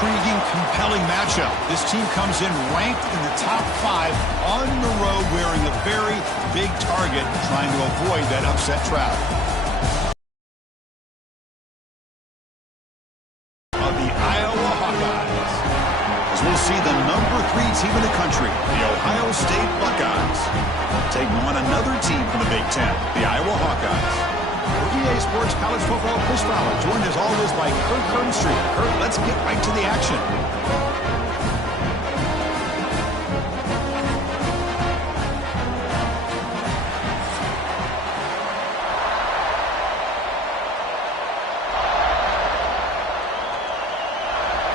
intriguing, compelling matchup. This team comes in ranked in the top 5 on the road wearing a very big target, trying to avoid that upset trap. Of the Iowa Hawkeyes, as we'll see the number 3 team in the country, the Ohio State Buckeyes, taking on another team from the Big Ten, the Iowa Hawkeyes. For EA Sports College Football, Chris Fowler, joined as always by Kurt Kernstreet. Kurt, let's get right to the action.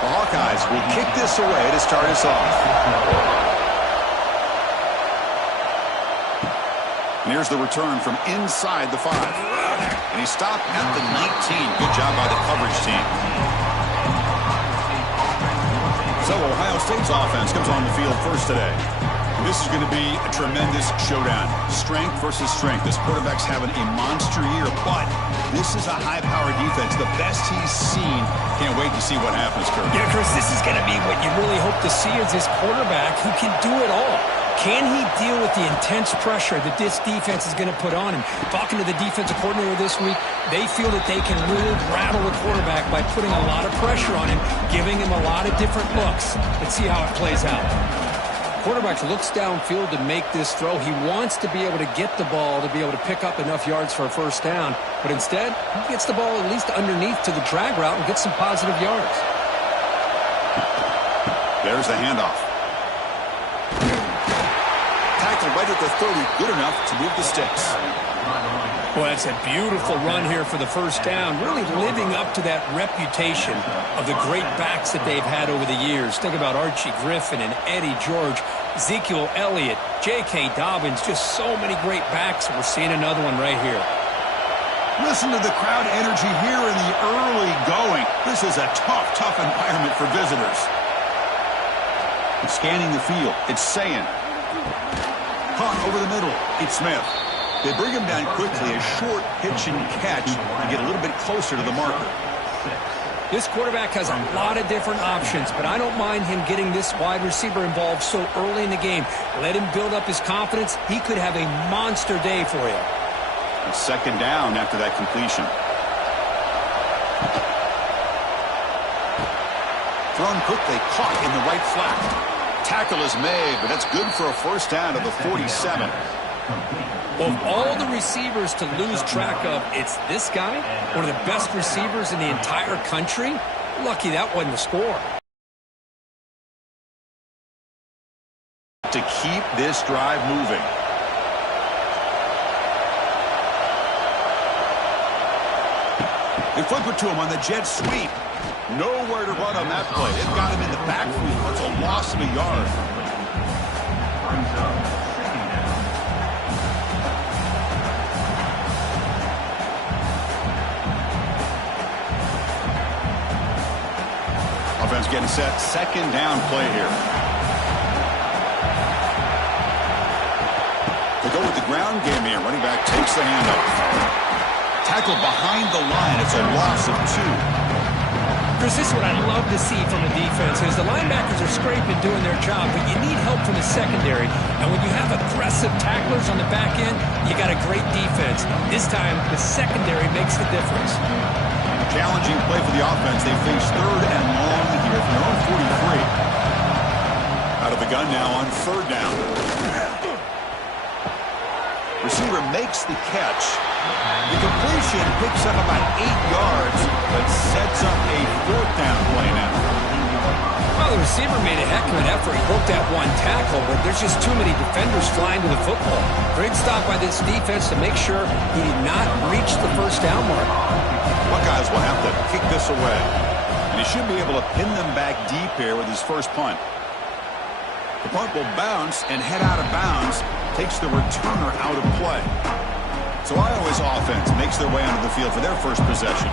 The Hawkeyes will kick this away to start us off. And here's the return from inside the 5. And he stopped at the 19. Good job by the coverage team. So Ohio State's offense comes on the field first today. This is going to be a tremendous showdown. Strength versus strength. This quarterback's having a monster year, but this is a high-powered defense. The best he's seen. Can't wait to see what happens, Kurt. Yeah, Chris, this is going to be what you really hope to see is this quarterback who can do it all. Can he deal with the intense pressure that this defense is going to put on him? Talking to the defensive coordinator this week, they feel that they can really rattle the quarterback by putting a lot of pressure on him, giving him a lot of different looks. Let's see how it plays out. Quarterback looks downfield to make this throw. He wants to be able to get the ball to be able to pick up enough yards for a first down, but instead, he gets the ball at least underneath to the drag route and gets some positive yards. There's the handoff. Right at the 30, good enough to move the sticks. Well, that's a beautiful run here for the first down, really living up to that reputation of the great backs that they've had over the years. Think about Archie Griffin and Eddie George, Ezekiel Elliott, J.K. Dobbins, just so many great backs. We're seeing another one right here. Listen to the crowd energy here in the early going. This is a tough environment for visitors. Scanning the field, it's saying. Caught over the middle. It's Smith. They bring him down quickly. A short pitch and catch to get a little bit closer to the marker. This quarterback has a lot of different options, but I don't mind him getting this wide receiver involved so early in the game. Let him build up his confidence. He could have a monster day for you. Second down after that completion. Thrown quickly, caught in the right flat. Tackle is made, but that's good for a first down to the 47. Well, of all the receivers to lose track of, it's this guy, one of the best receivers in the entire country. Lucky that wasn't the score. To keep this drive moving. They flip it to him on the jet sweep. Nowhere to run on that play. They've got him in the backfield. It's a loss of a yard. Offense getting set. Second down play here. They go with the ground game here. Running back takes the handoff. Tackle behind the line. It's a loss of 2. Chris, this is what I love to see from the defense is the linebackers are scraping, doing their job, but you need help from the secondary. And when you have aggressive tacklers on the back end, you got a great defense. This time, the secondary makes the difference. Challenging play for the offense. They face third and long here from their own 43. Out of the gun now on third down. Receiver makes the catch. The completion picks up about 8 yards, but sets up a fourth down play now. Well, the receiver made a heck of an effort. He broke that one tackle, but there's just too many defenders flying to the football. Great stop by this defense to make sure he did not reach the first down mark. Buckeyes will have to kick this away. And he should be able to pin them back deep here with his first punt. The punt will bounce and head out of bounds, takes the returner out of play. So Iowa's offense makes their way onto the field for their first possession.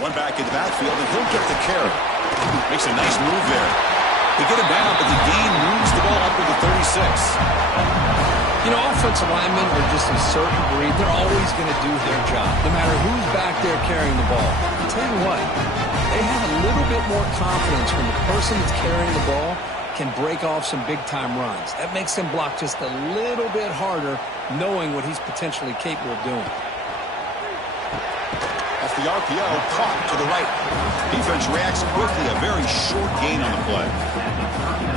One back in the backfield, and he'll get the carry. Makes a nice move there. They get him down, but the gain moves the ball up to the 36. You know, offensive linemen are just a certain breed. They're always going to do their job, no matter who's back there carrying the ball. I'll tell you what, they have a little bit more confidence when the person that's carrying the ball can break off some big-time runs. That makes them block just a little bit harder, knowing what he's potentially capable of doing. Off the RPO, caught to the right. Defense reacts quickly, a very short gain on the play.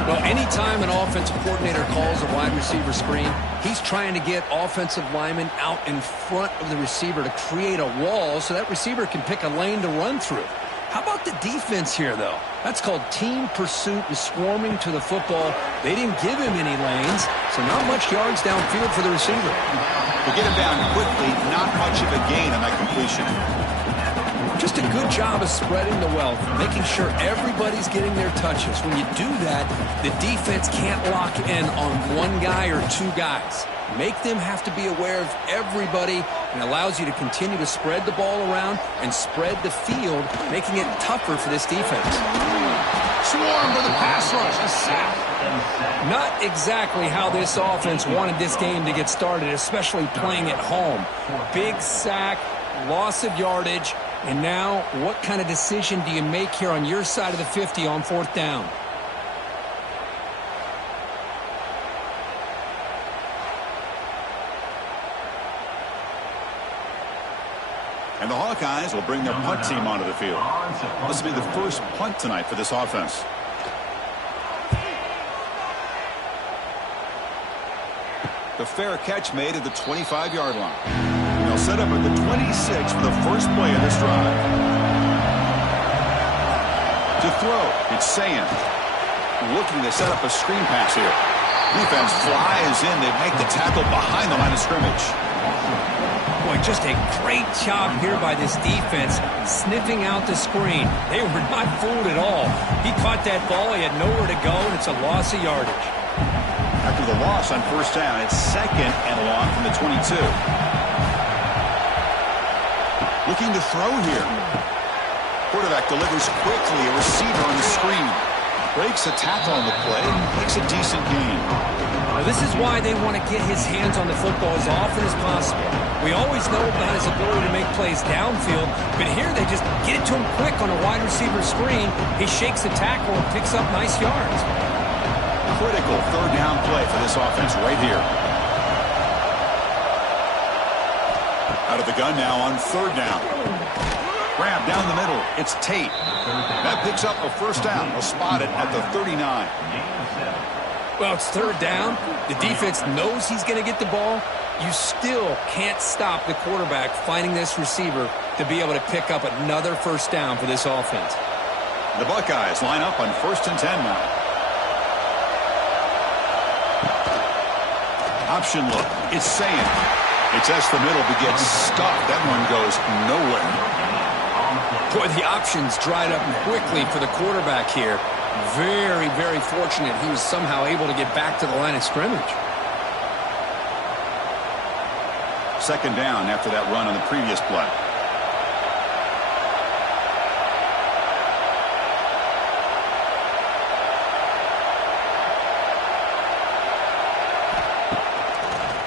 Well, anytime an offensive coordinator calls a wide receiver screen, he's trying to get offensive linemen out in front of the receiver to create a wall so that receiver can pick a lane to run through. How about the defense here, though? That's called team pursuit and swarming to the football. They didn't give him any lanes, so not much yards downfield for the receiver. To get him down quickly, not much of a gain on that completion. Just a good job of spreading the wealth, making sure everybody's getting their touches. When you do that, the defense can't lock in on one guy or two guys. Make them have to be aware of everybody, and allows you to continue to spread the ball around and spread the field, making it tougher for this defense. Swarm for the pass rush, a sack. Not exactly how this offense wanted this game to get started, especially playing at home. Big sack, loss of yardage, and now what kind of decision do you make here on your side of the 50 on 4th down? And the Hawkeyes will bring their punt team onto the field. This will be the first punt tonight for this offense. The fair catch made at the 25-yard line. They'll set up at the 26 for the first play of this drive. To throw, it's Saying. Looking to set up a screen pass here. Defense flies in. They make the tackle behind the line of scrimmage. Boy, just a great job here by this defense, sniffing out the screen. They were not fooled at all. He caught that ball. He had nowhere to go, and it's a loss of yardage. After the loss on first down, it's 2nd and long from the 22. Looking to throw here. Quarterback delivers quickly, a receiver on the screen. Breaks a tackle on the play, makes a decent gain. Now, this is why they want to get his hands on the football as often as possible. We always know about his ability to make plays downfield, but here they just get it to him quick on a wide receiver screen. He shakes the tackle and picks up nice yards. Critical 3rd down play for this offense right here. Out of the gun now on 3rd down. Grab down the middle. It's Tate. That picks up a first down. They'll spot it at the 39. Well, it's 3rd down. The defense knows he's going to get the ball. You still can't stop the quarterback finding this receiver to be able to pick up another first down for this offense. The Buckeyes line up on 1st and 10 now. Option look. It's Saying. It's S the middle, but gets stuck. That one goes nowhere. Boy, the options dried up quickly for the quarterback here. Very, very fortunate he was somehow able to get back to the line of scrimmage. 2nd down after that run on the previous play.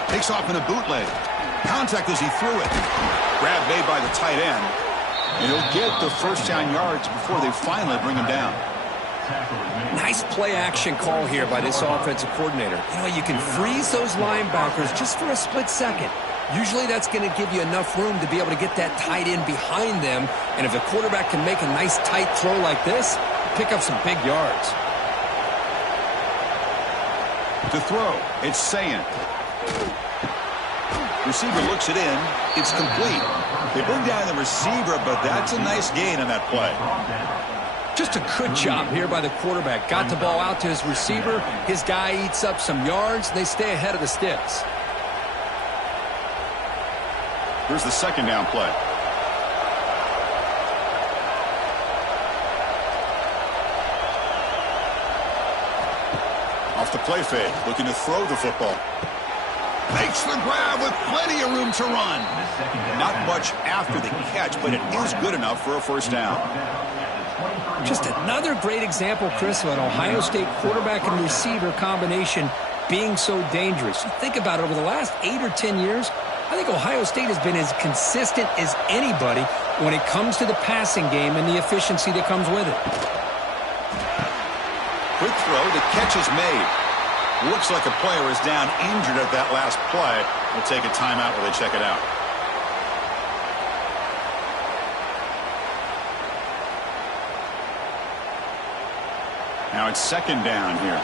Takes off in a bootleg. Contact as he threw it. Grab made by the tight end. And he'll get the first down yards before they finally bring him down. Nice play action call here by this offensive coordinator. You know, you can freeze those linebackers just for a split second. Usually that's going to give you enough room to be able to get that tight end behind them. And if the quarterback can make a nice tight throw like this, pick up some big yards. To throw, it's Saying. Receiver looks it in. It's complete. They bring down the receiver, but that's a nice gain on that play. Just a good job here by the quarterback. Got the ball out to his receiver. His guy eats up some yards. And they stay ahead of the sticks. Here's the 2nd down play. Off the play fake, looking to throw the football. Makes the grab with plenty of room to run. Not much after the catch, but it is good enough for a first down. Just another great example, Chris, of an Ohio State quarterback and receiver combination being so dangerous. You think about it, over the last 8 or 10 years, I think Ohio State has been as consistent as anybody when it comes to the passing game and the efficiency that comes with it. Quick throw, the catch is made. Looks like a player is down injured at that last play. We'll take a timeout while they check it out. Now it's second down here.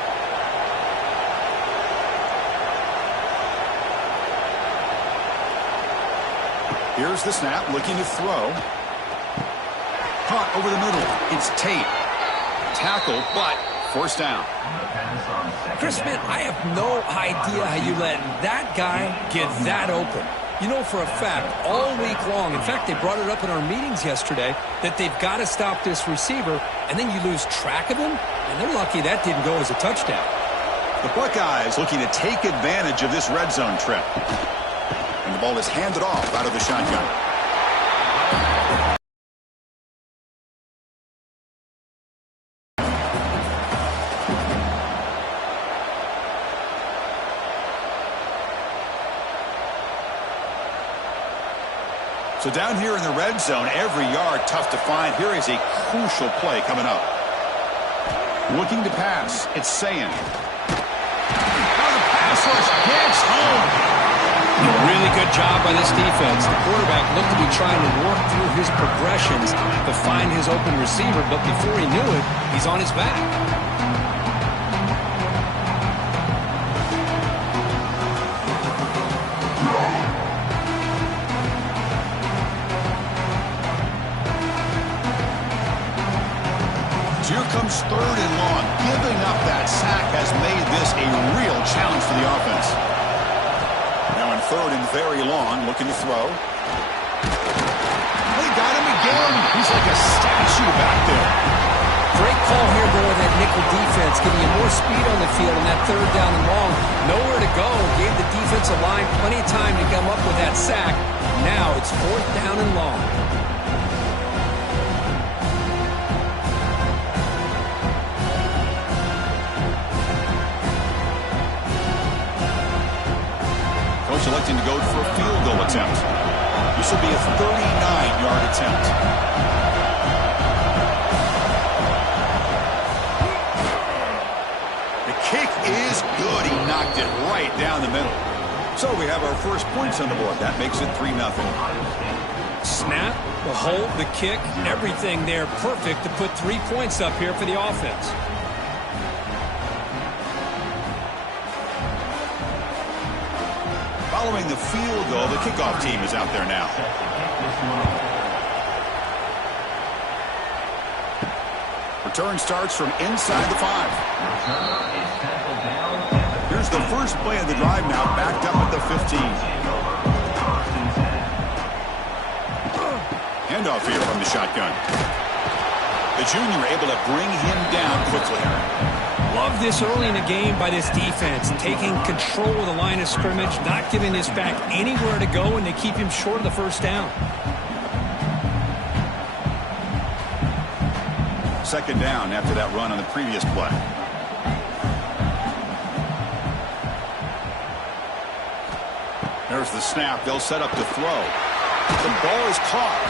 Here's the snap, looking to throw. Caught over the middle. It's Tate. Tackle, but first down. Chris Smith, I have no idea how you let that guy get that open. You know for a fact, all week long, in fact, they brought it up in our meetings yesterday, that they've got to stop this receiver, and then you lose track of him, and they're lucky that didn't go as a touchdown. The Buckeyes looking to take advantage of this red zone trip. And the ball is handed off out of the shotgun. So down here in the red zone, every yard tough to find. Here is a crucial play coming up. Looking to pass. It's Sayin. Now the pass rush gets home. A really good job by this defense. The quarterback looked to be trying to work through his progressions to find his open receiver, but before he knew it, he's on his back. Here comes third and long. Giving up that sack has made this a real challenge for the offense. Now in third and very long, looking to throw. They got him again. He's like a statue back there. Great call here going with that nickel defense, giving you more speed on the field on that third down and long. Nowhere to go. Gave the defensive line plenty of time to come up with that sack. Now it's fourth down and long. Electing to go for a field goal attempt. This will be a 39-yard attempt. The kick is good. He knocked it right down the middle. So we have our first points on the board. That makes it 3-0. Snap, the hold, the kick, everything there perfect to put 3 points up here for the offense. Following the field goal, the kickoff team is out there now. Return starts from inside the 5. Here's the first play of the drive now, backed up at the 15. Handoff here from the shotgun. The junior able to bring him down quickly. Love this early in the game by this defense, taking control of the line of scrimmage, not giving this back anywhere to go, and they keep him short of the first down. Second down after that run on the previous play. There's the snap. They'll set up to throw. The ball is caught.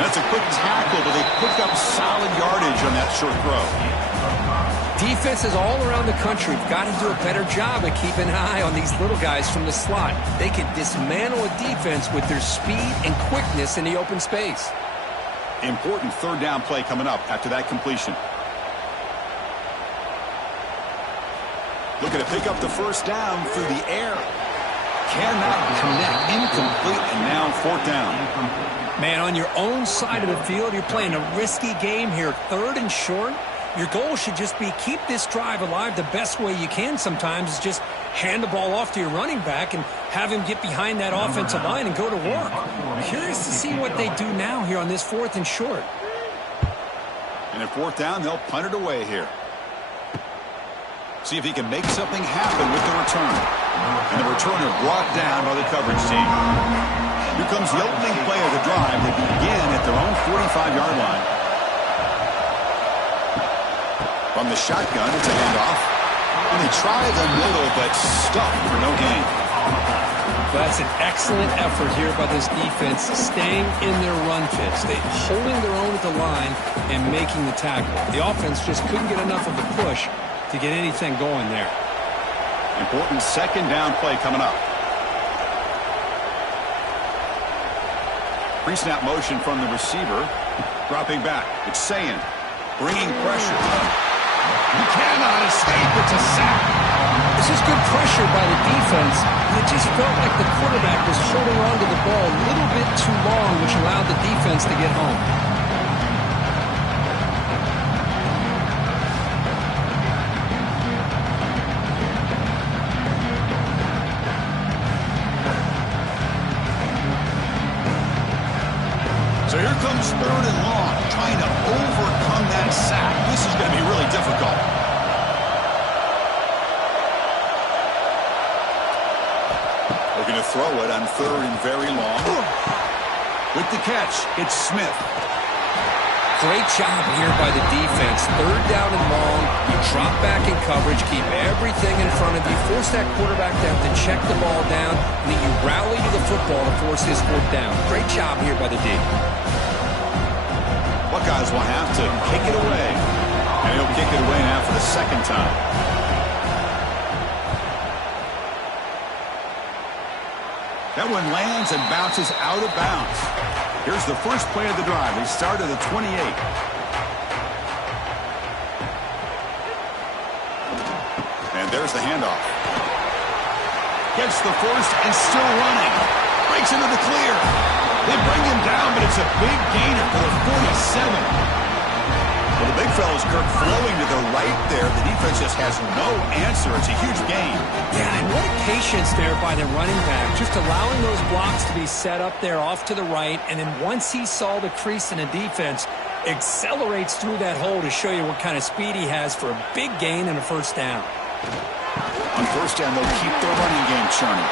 That's a quick tackle, but they pick up solid yardage on that short throw. Defenses all around the country have got to do a better job of keeping an eye on these little guys from the slot. They can dismantle a defense with their speed and quickness in the open space. Important third down play coming up after that completion. Looking to pick up the first down through the air. Cannot connect. Incomplete, and now fourth down. Man, on your own side of the field, you're playing a risky game here. Third and short. Your goal should just be keep this drive alive the best way you can sometimes is just hand the ball off to your running back and have him get behind that offensive line and go to work. I'm curious to see what they do now here on this fourth and short. And at fourth down, they'll punt it away here. See if he can make something happen with the return. And the returner brought down by the coverage team. Here comes the opening play of the drive. They begin at their own 45-yard line. From the shotgun, it's a handoff. And they try the middle, but stuffed for no gain. That's an excellent effort here by this defense, staying in their run fits. They holding their own at the line and making the tackle. The offense just couldn't get enough of a push to get anything going there. Important second down play coming up. Pre-snap motion from the receiver. Dropping back. It's Sayin. Bringing pressure. He cannot escape. It's a sack. This is good pressure by the defense. It just felt like the quarterback was holding on to the ball a little bit too long, which allowed the defense to get home. So here comes 3rd and long, trying to overcome that sack. This is going to be really difficult. They're going to throw it on 3rd and very long. With the catch, it's Smith. Great job here by the defense. 3rd down and long. You drop back in coverage, keep everything in front of you, force that quarterback to have to check the ball down, and then you rally to the football to force his 4th down. Great job here by the D. Buckeyes will have to kick it away. And he'll kick it away now for the 2nd time. That one lands and bounces out of bounds. Here's the first play of the drive. They start at the 28. And there's the handoff. Gets the first and still running. Breaks into the clear. They bring him down, but it's a big gainer for the 47. Well, the big fella's Kirk flowing to the right there. The defense just has no answer. It's a huge gain. Yeah, and what a patience there by the running back. Just allowing those blocks to be set up there off to the right. And then once he saw the crease in the defense, accelerates through that hole to show you what kind of speed he has for a big gain and a 1st down. On 1st down, they'll keep their running game churning.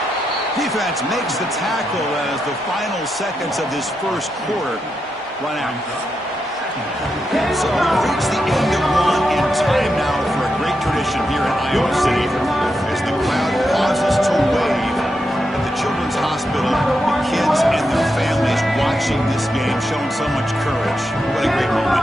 Defense makes the tackle as the final seconds of this 1st quarter run out. So we've reached the end of one in time now for a great tradition here in Iowa City as the crowd pauses to wave at the Children's Hospital. The kids and their families watching this game, showing so much courage. What a great moment.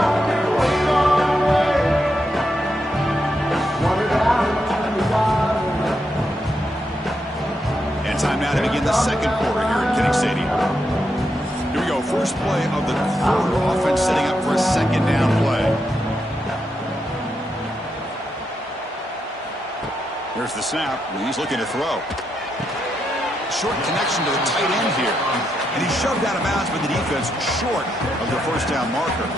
And time now to begin the 2nd quarter here at Kinnick Stadium. Here we go, first play of the quarter. Offense setting up for a 2nd down play. Here's the snap, and he's looking to throw. Short connection to the tight end here. And he's shoved out of bounds by the defense short of the 1st down marker.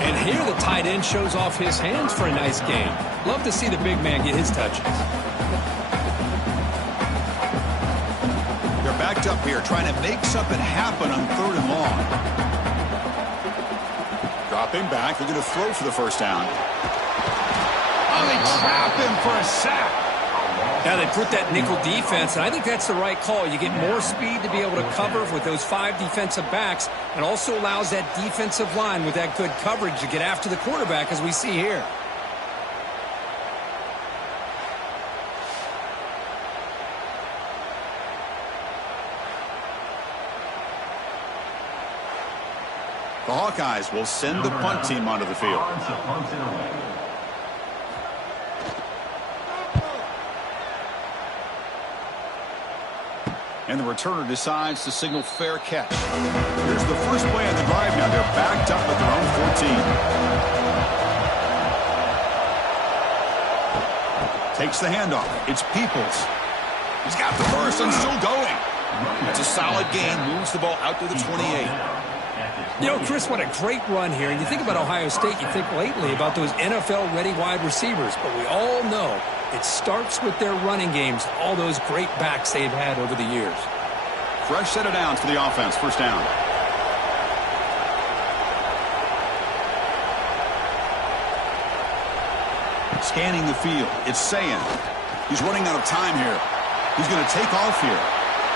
And here the tight end shows off his hands for a nice gain. Love to see the big man get his touches. Backed up here, trying to make something happen on 3rd and long. Dropping back, they're going to throw for the 1st down. Oh, they trap him for a sack. Now they put that nickel defense, and I think that's the right call. You get more speed to be able to cover with those 5 defensive backs, and also allows that defensive line with that good coverage to get after the quarterback, as we see here. The Hawkeyes will send the punt team onto the field. And the returner decides to signal fair catch. Here's the first play of the drive now. They're backed up at their own 14. Takes the handoff. It's Peoples. He's got the burst and still going. It's a solid gain. Moves the ball out to the 28. You know, Chris, what a great run here. And you think about Ohio State, you think lately about those NFL-ready wide receivers. But we all know it starts with their running games, all those great backs they've had over the years. Fresh set of downs for the offense. 1st down. Scanning the field. It's Sayin. He's running out of time here. He's going to take off here.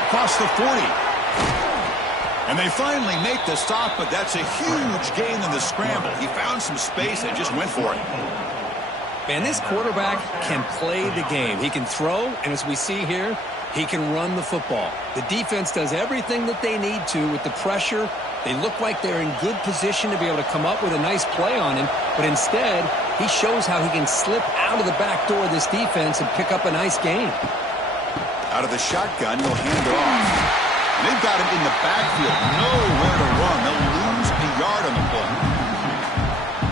Across the 40. And they finally make the stop, but that's a huge gain in the scramble. He found some space and just went for it. Man, this quarterback can play the game. He can throw, and as we see here, he can run the football. The defense does everything that they need to with the pressure. They look like they're in good position to be able to come up with a nice play on him, but instead, he shows how he can slip out of the back door of this defense and pick up a nice gain. Out of the shotgun, he'll hand it off. And they've got him in the backfield. Nowhere to run. They'll lose a yard on the play.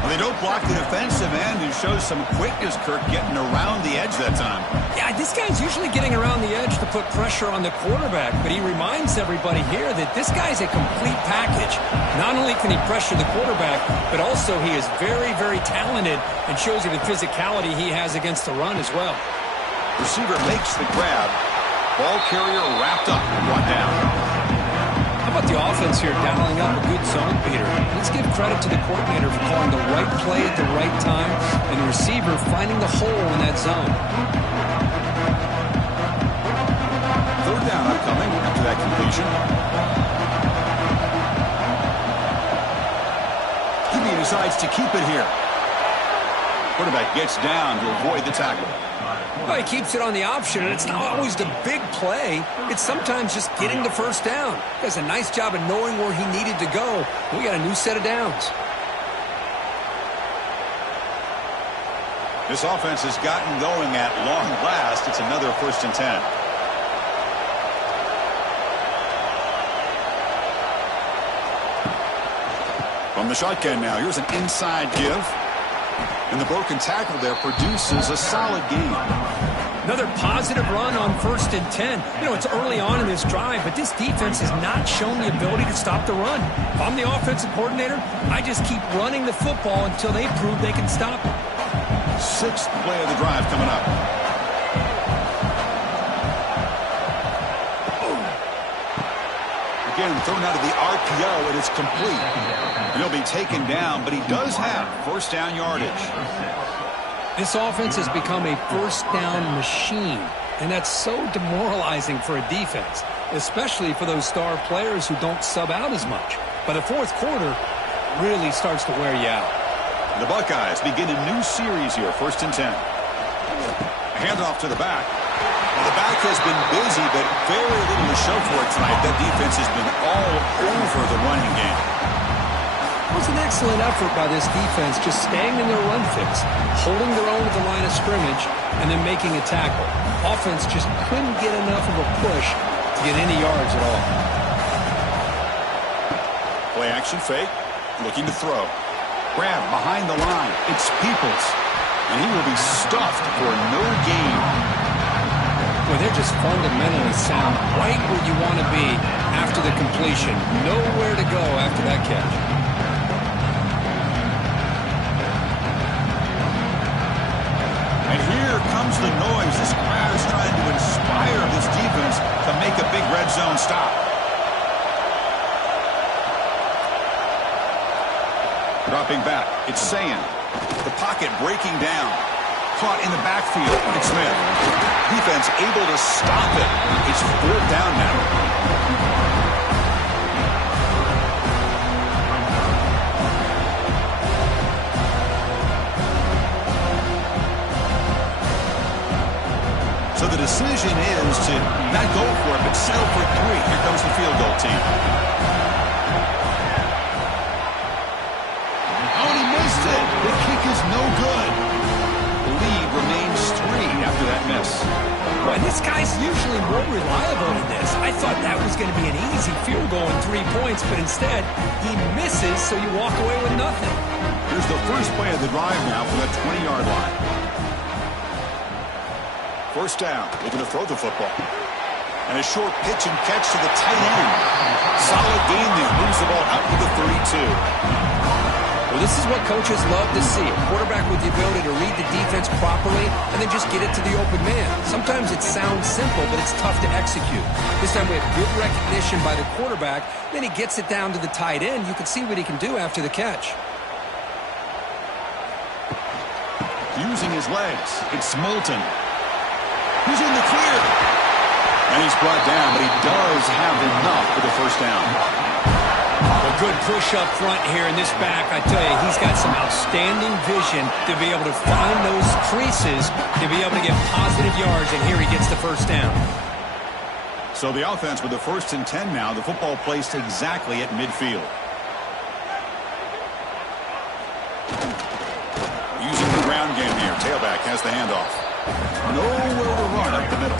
Well, they don't block the defensive end and shows some quickness, Kirk, getting around the edge that time. Yeah, this guy's usually getting around the edge to put pressure on the quarterback, but he reminds everybody here that this guy's a complete package. Not only can he pressure the quarterback, but also he is very, very talented and shows you the physicality he has against the run as well. Receiver makes the grab. Ball carrier wrapped up and brought down. How about the offense here dialing up a good zone, Peter? Let's give credit to the coordinator for calling the right play at the right time and the receiver finding the hole in that zone. Third down upcoming after that completion. QB decides to keep it here. Quarterback gets down to avoid the tackle. Well, he keeps it on the option, and it's not always the big play. It's sometimes just getting the first down. He does a nice job of knowing where he needed to go. We got a new set of downs. This offense has gotten going at long last. It's another 1st and 10. From the shotgun now, here's an inside give. And the broken tackle there produces a solid gain. Another positive run on 1st and 10. You know, it's early on in this drive, but this defense has not shown the ability to stop the run. If I'm the offensive coordinator, I just keep running the football until they prove they can stop it. 6th play of the drive coming up. Again, thrown out of the RPO, and it's complete. He'll be taken down, but he does have 1st down yardage. This offense has become a 1st down machine, and that's so demoralizing for a defense, especially for those star players who don't sub out as much. By the 4th quarter, it really starts to wear you out. The Buckeyes begin a new series here, 1st and 10. Handoff to the back. Well, the back has been busy, but very little to show for it tonight. That defense has been all over the running game. It was an excellent effort by this defense, just staying in their run fix, holding their own at the line of scrimmage, and then making a tackle. Offense just couldn't get enough of a push to get any yards at all. Play action fake, looking to throw. Grab behind the line. It's Peoples, and he will be stuffed for no gain. Well, they're just fundamentally sound, right where you want to be after the completion. Nowhere to go after that catch. And here comes the noise. This crowd is trying to inspire this defense to make a big red zone stop. Dropping back, it's Sayan. The pocket breaking down. Caught in the backfield. It's Smith. Defense able to stop it. It's 4th down now. So the decision is to not go for it, but settle for 3. Here comes the field goal team. Oh, and he missed it. The kick is no good. The lead remains 3 after that miss. Boy, this guy's usually more reliable than this. I thought that was going to be an easy field goal and 3 points, but instead, he misses, so you walk away with nothing. Here's the first play of the drive now from that 20-yard line. 1st down, looking to throw the football. And a short pitch and catch to the tight end. Solid gain there, moves the ball out to the 32. Well, this is what coaches love to see. A quarterback with the ability to read the defense properly and then just get it to the open man. Sometimes it sounds simple, but it's tough to execute. This time we have good recognition by the quarterback. Then he gets it down to the tight end. You can see what he can do after the catch. Using his legs, it's Moulton. He's in the clear. And he's brought down, but he does have enough for the 1st down. A good push up front here in this back. I tell you, he's got some outstanding vision to be able to find those creases, to be able to get positive yards, and here he gets the first down. So the offense with the 1st and 10 now. The football placed exactly at midfield. Using the ground game here. Tailback has the handoff. Nowhere to run up the middle.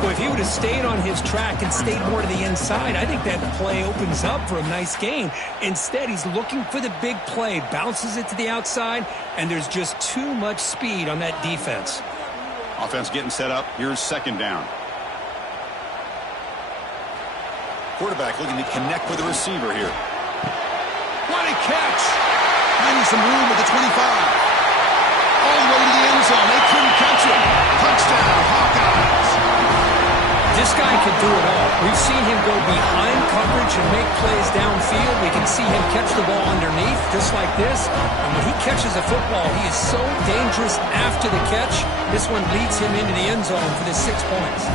Well, if he would have stayed on his track and stayed more to the inside, I think that play opens up for a nice gain. Instead, he's looking for the big play, bounces it to the outside, and there's just too much speed on that defense. Offense getting set up. Here's 2nd down. Quarterback looking to connect with the receiver here. What a catch! Finding some room at the 25. All the way to the end zone. They couldn't catch him. Touchdown, Hawkeyes. This guy can do it all. We've seen him go behind coverage and make plays downfield. We can see him catch the ball underneath, just like this. And when he catches a football, he is so dangerous after the catch. This one leads him into the end zone for the 6 points.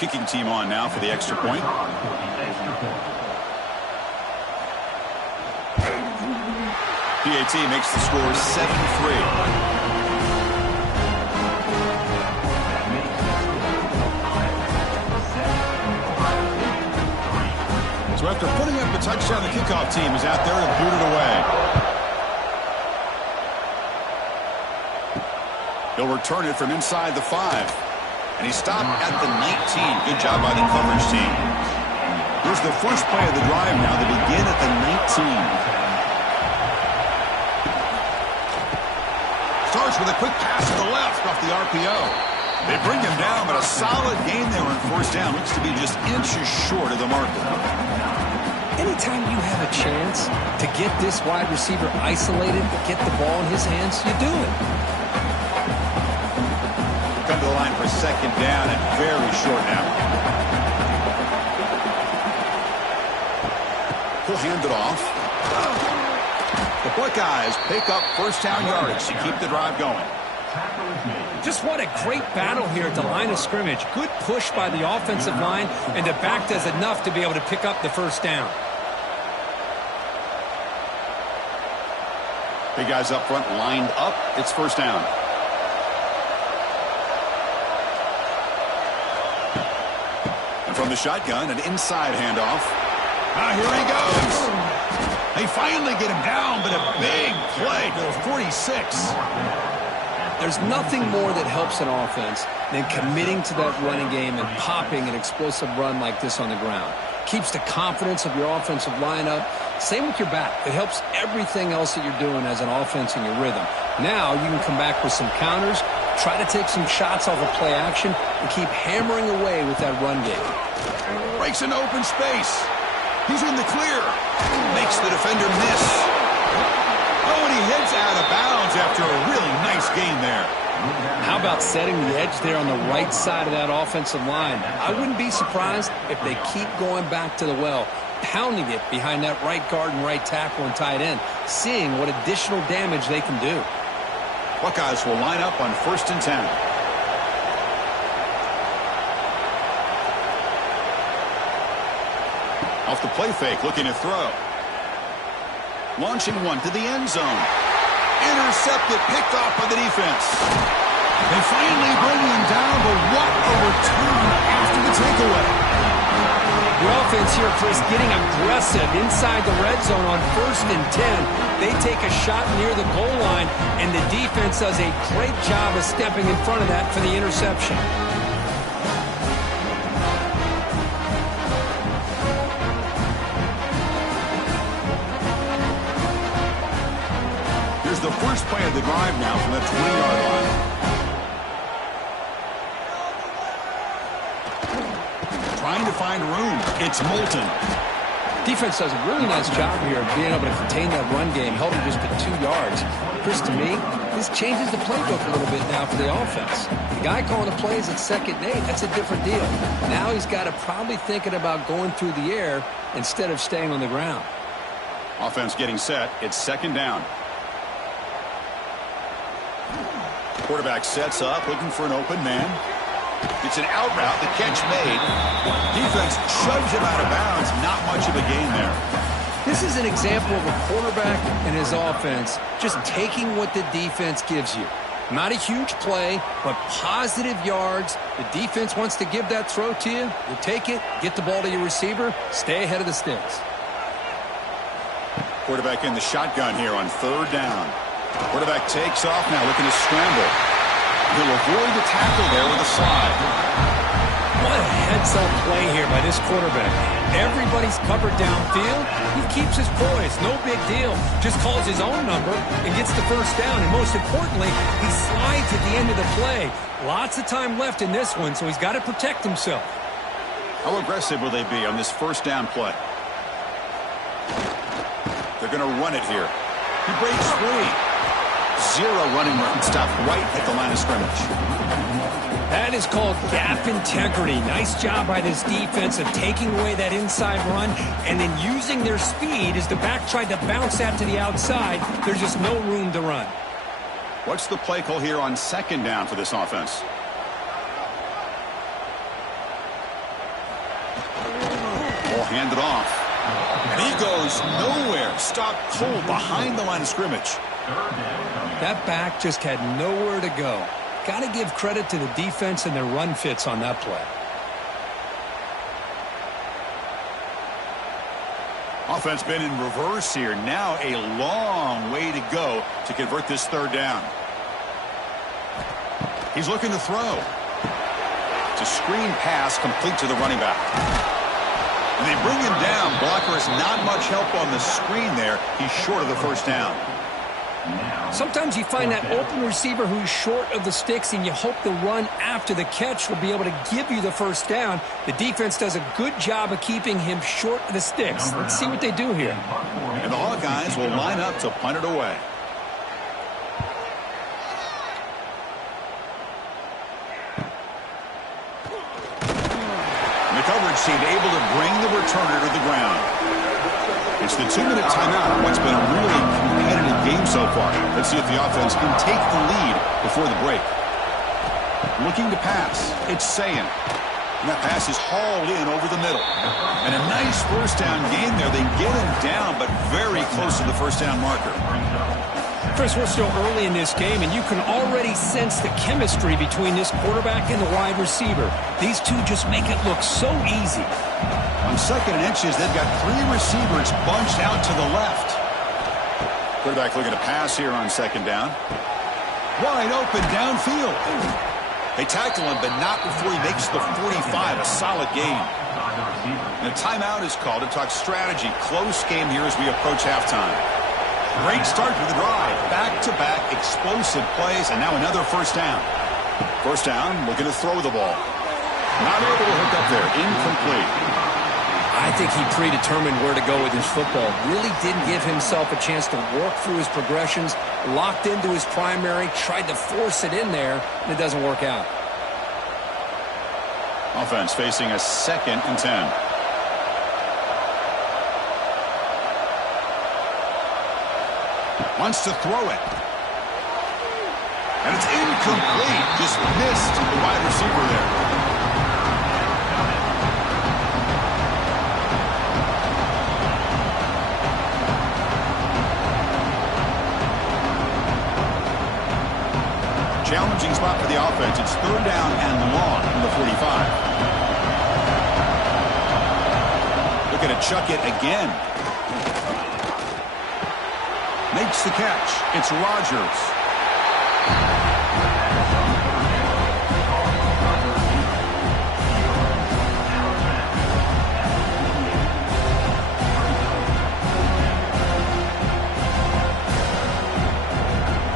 Kicking team on now for the extra point. PAT makes the score 7-3. So after putting up the touchdown, the kickoff team is out there to boot it away. He'll return it from inside the 5. And he stopped at the 19. Good job by the coverage team. Here's the first play of the drive now. They begin at the 19. Starts with a quick pass to the left off the RPO. They bring him down, but a solid gain there on 1st down. Looks to be just inches short of the marker. Anytime you have a chance to get this wide receiver isolated, get the ball in his hands, you do it. Come to the line for 2nd down and very short now. He'll hand it off. The Buckeyes pick up 1st down yardage to keep the drive going. Just what a great battle here at the line of scrimmage. Good push by the offensive line, and the back does enough to be able to pick up the 1st down. Big guys up front lined up. It's 1st down. From the shotgun, an inside handoff. Here he goes. They finally get him down, but a big play to the 46. There's nothing more that helps an offense than committing to that running game and popping an explosive run like this on the ground. Keeps the confidence of your offensive lineup. Same with your back. It helps everything else that you're doing as an offense in your rhythm. Now you can come back with some counters, try to take some shots off of play action, and keep hammering away with that run game. Breaks into open space. He's in the clear. Makes the defender miss. Oh, and he heads out of bounds after a really nice gain there. How about setting the edge there on the right side of that offensive line? I wouldn't be surprised if they keep going back to the well, pounding it behind that right guard and right tackle and tight end, seeing what additional damage they can do. Buckeyes will line up on 1st and 10. Off the play fake, looking to throw. Launching one to the end zone. Intercepted, picked off by the defense. They finally bring him down, but what a return after the takeaway. The offense here, Chris, getting aggressive inside the red zone on 1st and 10. They take a shot near the goal line, and the defense does a great job of stepping in front of that for the interception. Here's the first play of the drive now from the 20-yard line. Trying to find room. It's Moulton. Defense does a really nice job here of being able to contain that run game, held him just to 2 yards. Chris, to me, this changes the playbook a little bit now for the offense. The guy calling the plays at 2nd and 8, that's a different deal. Now he's got to probably thinking about going through the air instead of staying on the ground. Offense getting set. It's 2nd down. Quarterback sets up, looking for an open man. It's an out route. The catch made. Defense shoves him out of bounds. Not much of a gain there. This is an example of a quarterback and his offense just taking what the defense gives you. Not a huge play, but positive yards. The defense wants to give that throw to you. You take it, get the ball to your receiver, stay ahead of the sticks. Quarterback in the shotgun here on 3rd down. Quarterback takes off now, looking to scramble. He'll avoid the tackle there with a slide. What a heads-up play here by this quarterback. Everybody's covered downfield. He keeps his poise. No big deal. Just calls his own number and gets the 1st down. And most importantly, he slides at the end of the play. Lots of time left in this one, so he's got to protect himself. How aggressive will they be on this 1st down play? They're going to run it here. He breaks free. 0 running room. Stop right at the line of scrimmage. That is called gap integrity. Nice job by this defense of taking away that inside run and then using their speed as the back tried to bounce that to the outside. There's just no room to run. What's the play call here on 2nd down for this offense? Ball handed off. And he goes nowhere. Stopped cold behind the line of scrimmage. That back just had nowhere to go. Got to give credit to the defense and their run fits on that play. Offense been in reverse here. Now a long way to go to convert this 3rd down. He's looking to throw. It's a screen pass complete to the running back. And they bring him down. Blocker is not much help on the screen there. He's short of the 1st down. Sometimes you find that open receiver who's short of the sticks, and you hope the run after the catch will be able to give you the 1st down. The defense does a good job of keeping him short of the sticks. Let's see what they do here. And the Hawkeyes will line up to punt it away. And the coverage team able to bring the returner to the ground. It's the 2-minute timeout. What's been a really competitive game so far. Let's see if the offense can take the lead before the break. Looking to pass. It's Sayin. And that pass is hauled in over the middle. And a nice 1st down gain there. They get him down, but very close to the 1st down marker. Chris, we're still early in this game, and you can already sense the chemistry between this quarterback and the wide receiver. These two just make it look so easy. On 2nd and inches, they've got 3 receivers bunched out to the left. Quarterback looking to pass here on 2nd down. Wide open downfield. They tackle him, but not before he makes the 45. A solid gain. And a timeout is called to talk strategy. Close game here as we approach halftime. Great start to the drive. Back-to-back explosive plays, and now another 1st down. 1st down, looking to throw the ball. Not able to hook up there. Incomplete. I think he predetermined where to go with his football. Really didn't give himself a chance to work through his progressions. Locked into his primary, tried to force it in there, and it doesn't work out. Offense facing a 2nd and 10. Wants to throw it. And it's incomplete. Just missed the wide receiver there. Challenging spot for the offense. It's 3rd down and long from the 45. Looking to chuck it again. Makes the catch. It's Rodgers.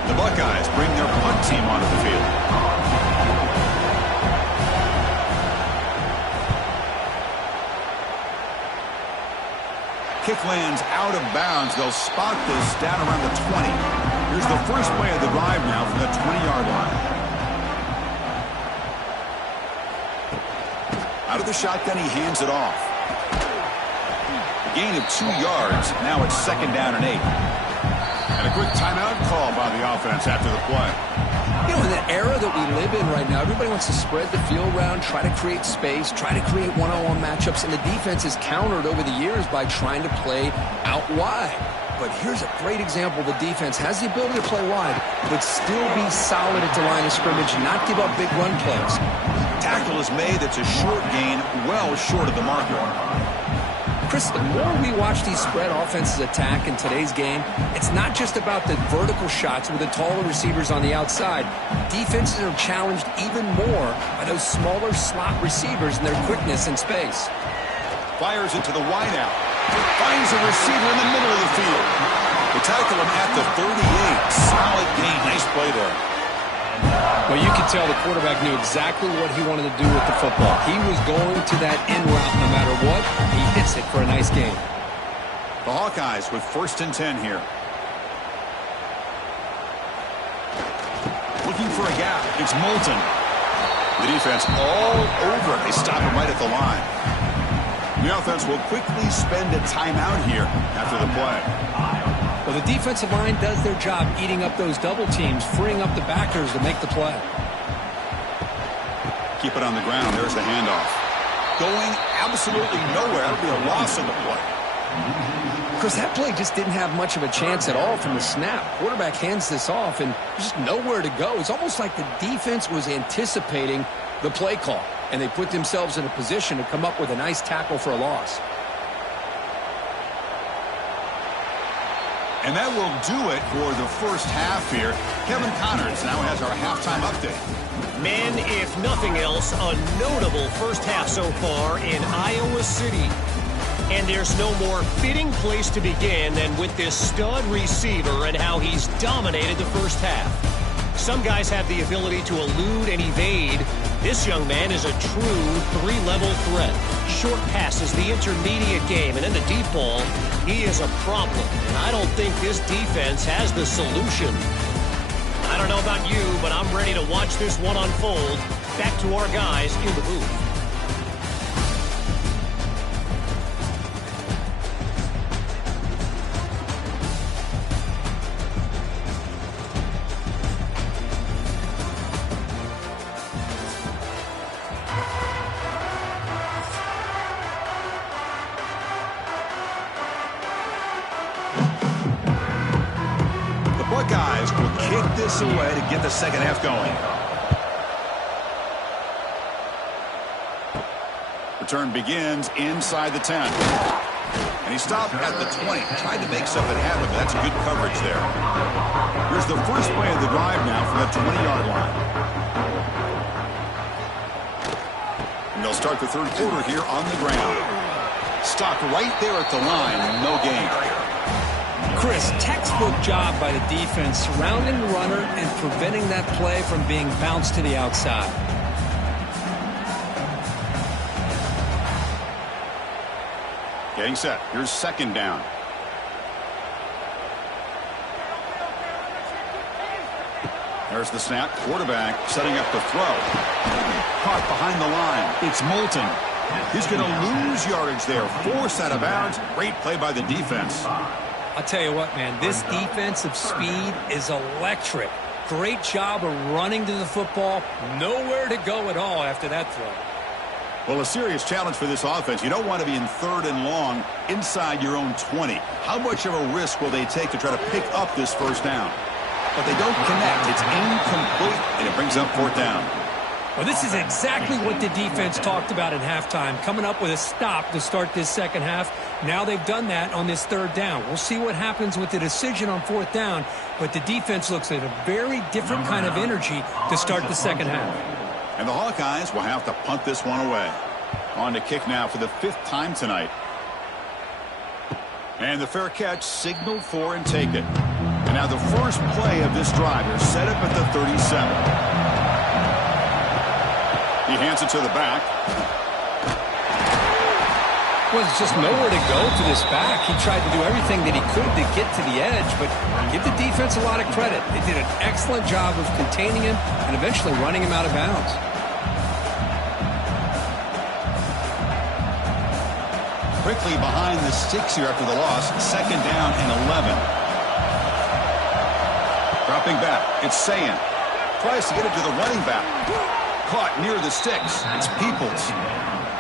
The Buckeyes bring their punt team onto the field. kick lands out of bounds. They'll spot this down around the 20. Here's the first play of the drive now from the 20-yard line. Out of the shotgun, he hands it off. A gain of 2 yards. Now it's 2nd down and 8. And a quick timeout call by the offense after the play. You know, in the era that we live in right now, everybody wants to spread the field around, try to create space, try to create one-on-one matchups, and the defense is countered over the years by trying to play out wide. But here's a great example. The defense has the ability to play wide, but still be solid at the line of scrimmage, not give up big run plays. Tackle is made. It's a short gain, well short of the marker. Chris, the more we watch these spread offenses attack in today's game, it's not just about the vertical shots with the taller receivers on the outside. Defenses are challenged even more by those smaller slot receivers and their quickness in space. Fires it to the wideout. Finds a receiver in the middle of the field. They tackle him at the 38. Solid gain. Nice play there. Well, you can tell the quarterback knew exactly what he wanted to do with the football. He was going to that in route no matter what. He hits it for a nice gain. The Hawkeyes with 1st and 10 here. Looking for a gap. It's Moulton. The defense all over it. They stop him right at the line. The offense will quickly spend a timeout here after the play. Well, the defensive line does their job eating up those double teams, freeing up the backers to make the play. Keep it on the ground. There's the handoff. Going absolutely nowhere. It'll be a loss on the play. Because that play just didn't have much of a chance at all from the snap. Quarterback hands this off, and there's just nowhere to go. It's almost like the defense was anticipating the play call, and they put themselves in a position to come up with a nice tackle for a loss. And that will do it for the first half here. Kevin Connors now has our halftime update. Men, if nothing else, a notable first half so far in Iowa City. And there's no more fitting place to begin than with this stud receiver and how he's dominated the first half. Some guys have the ability to elude and evade. This young man is a true 3-level threat. Short passes, the intermediate game, and then the deep ball. He is a problem, and I don't think this defense has the solution. I don't know about you, but I'm ready to watch this one unfold. Back to our guys in the booth. Buckeyes will kick this away to get the second half going. Return begins inside the 10. And he stopped at the 20. Tried to make something happen, but that's good coverage there. Here's the first play of the drive now from the 20-yard line. And they'll start the third quarter here on the ground. Stopped right there at the line. No gain. Chris, textbook job by the defense surrounding the runner and preventing that play from being bounced to the outside. Getting set. Here's 2nd down. There's the snap. Quarterback setting up the throw. Caught behind the line. It's Moulton. He's going to lose yardage there. Forced out of bounds. Great play by the defense. I'll tell you what, man, this defensive speed is electric. Great job of running to the football. Nowhere to go at all after that throw. Well, a serious challenge for this offense. You don't want to be in 3rd and long inside your own 20. How much of a risk will they take to try to pick up this first down? But they don't connect. It's incomplete, and it brings up 4th down. Well, this is exactly what the defense talked about at halftime, coming up with a stop to start this second half. Now they've done that on this 3rd down. We'll see what happens with the decision on 4th down, but the defense looks at a very different kind of energy to start the second half. And the Hawkeyes will have to punt this one away. On to kick now for the 5th time tonight. And the fair catch signaled for and taken. And now the first play of this drive is set up at the 37. He hands it to the back. Well, there's just nowhere to go for this back. He tried to do everything that he could to get to the edge, but give the defense a lot of credit. They did an excellent job of containing him and eventually running him out of bounds. Quickly behind the sticks here after the loss. 2nd down and 11. Dropping back. It's Sayan. Tries to get it to the running back. Caught near the sticks. It's Peoples.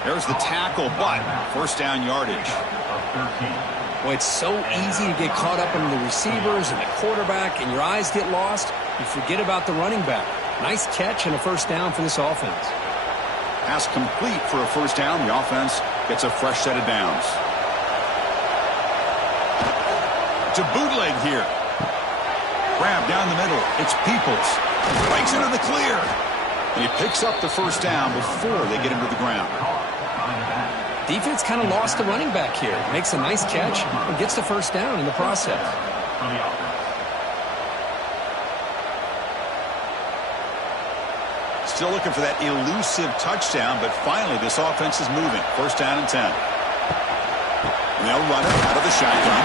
There's the tackle, but 1st down yardage. Boy, it's so easy to get caught up in the receivers and the quarterback, and your eyes get lost. You forget about the running back. Nice catch and a 1st down for this offense. Pass complete for a 1st down. The offense gets a fresh set of downs. It's a bootleg here. Grab down the middle. It's Peoples. Breaks into the clear. And he picks up the 1st down before they get him to the ground. Defense kind of lost the running back here. Makes a nice catch and gets the 1st down in the process. Still looking for that elusive touchdown, but finally this offense is moving. 1st down and 10. And they'll run it out of the shotgun.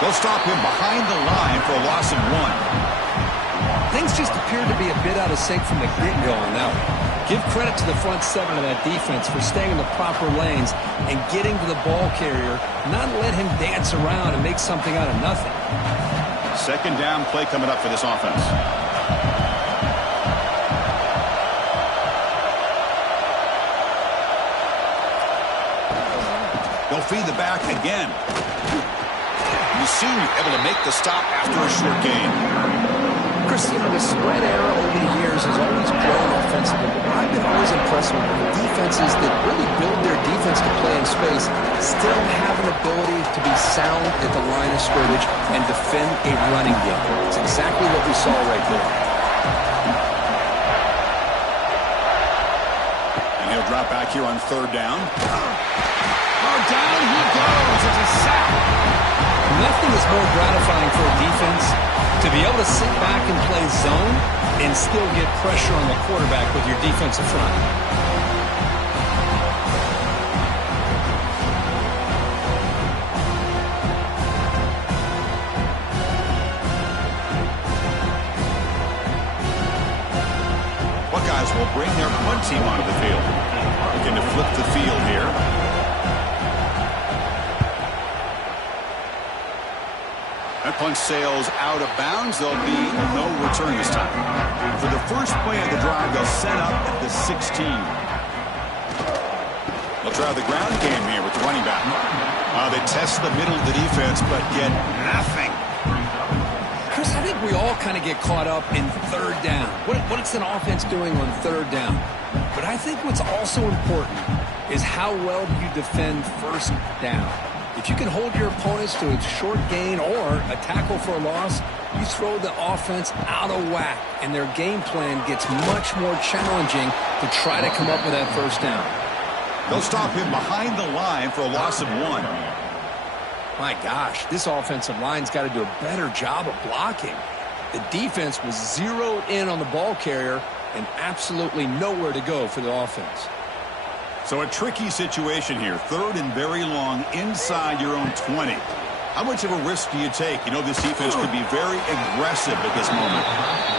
They'll stop him behind the line for a loss of 1. Things just appear to be a bit out of sync from the get-go on that one. Give credit to the front 7 of that defense for staying in the proper lanes and getting to the ball carrier, not let him dance around and make something out of nothing. 2nd down play coming up for this offense. They'll feed the back again. The senior able to make the stop after a short gain. Chris, you know, the spread era over the years has always grown offensively, but I've been always impressed with the defenses that really build their defense to play in space, still have an ability to be sound at the line of scrimmage and defend a running game. It's exactly what we saw right there. And he'll drop back here on 3rd down. Oh, down he goes. It's a sack. Nothing is more gratifying for a defense to be able to sit back and play zone and still get pressure on the quarterback with your defensive front. Buckeyes will bring their punt team onto the field. Looking to flip the field here. That punt sails out of bounds. There'll be no return this time. For the first play of the drive, they'll set up at the 16. They'll try the ground game here with the running back. They test the middle of the defense, but get nothing. Chris, I think we all kind of get caught up in 3rd down. What's an offense doing on 3rd down? But I think what's also important is how well do you defend 1st down. If you can hold your opponents to a short gain or a tackle for a loss, you throw the offense out of whack, and their game plan gets much more challenging to try to come up with that 1st down. They'll stop him behind the line for a loss of 1. My gosh, this offensive line's got to do a better job of blocking. The defense was zeroed in on the ball carrier and absolutely nowhere to go for the offense. So a tricky situation here. 3rd and very long inside your own 20. How much of a risk do you take? You know this defense could be very aggressive at this moment.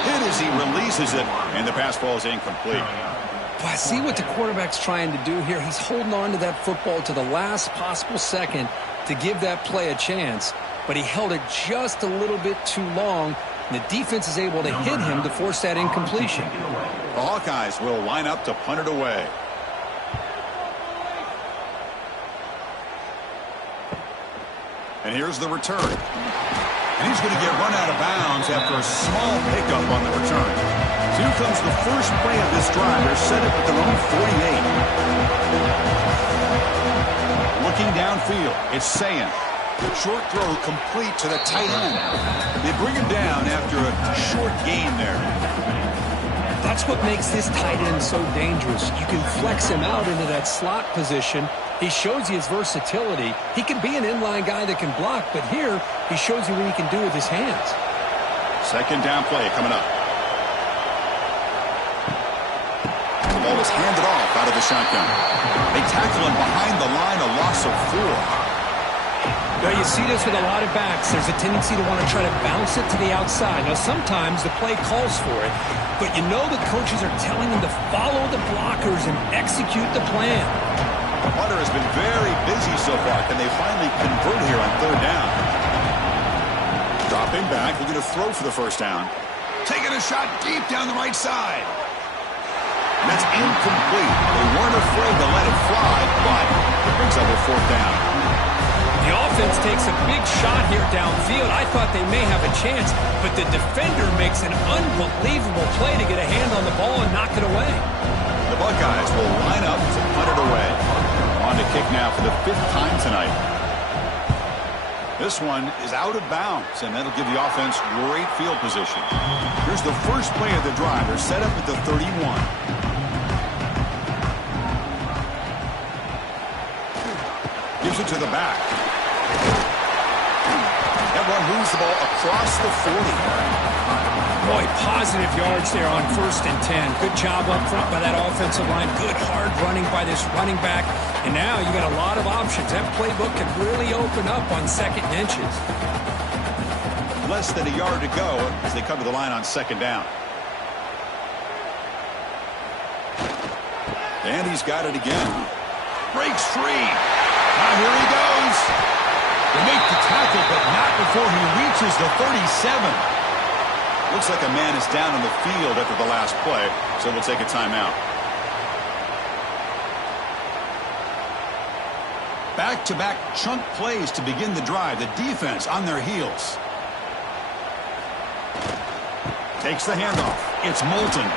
Hit as he releases it, and the pass ball is incomplete. Well, I see what the quarterback's trying to do here. He's holding on to that football to the last possible second to give that play a chance, but he held it just a little bit too long, and the defense is able to hit him to force that incompletion. The Hawkeyes will line up to punt it away. And here's the return. And he's going to get run out of bounds after a small pickup on the return. So here comes the first play of this drive. They're set up at their own 48. Looking downfield, it's Sayan. Short throw complete to the tight end. They bring him down after a short gain there. That's what makes this tight end so dangerous. You can flex him out into that slot position. He shows you his versatility. He can be an inline guy that can block, but here he shows you what he can do with his hands. 2nd down play coming up. The ball is handed off handoff out of the shotgun. They tackle him behind the line, a loss of 4. Now, you see this with a lot of backs. There's a tendency to want to try to bounce it to the outside. Now, sometimes the play calls for it, but you know the coaches are telling them to follow the blockers and execute the plan. The punter has been very busy so far. Can they finally convert here on 3rd down? Dropping back, looking to throw for the first down. Taking a shot deep down the right side. And that's incomplete. They weren't afraid to let it fly, but it brings up a 4th down. The offense takes a big shot here downfield. I thought they may have a chance, but the defender makes an unbelievable play to get a hand on the ball and knock it away. The Buckeyes will line up to punt it away. On to kick now for the 5th time tonight. This one is out of bounds, and that'll give the offense great field position. Here's the first play of the drive. They're set up at the 31. Gives it to the back. That one moves the ball across the 40. Boy, positive yards there on 1st and 10. Good job up front by that offensive line. Good hard running by this running back. And now you got a lot of options. That playbook can really open up on 2nd and inches. Less than a yard to go as they come to the line on 2nd down. And he's got it again. Breaks free. Now here he goes. They make the tackle, but not before he reaches the 37. Looks like a man is down on the field after the last play, so we'll take a timeout. Back-to-back chunk plays to begin the drive. The defense on their heels. Takes the handoff. It's Moulton.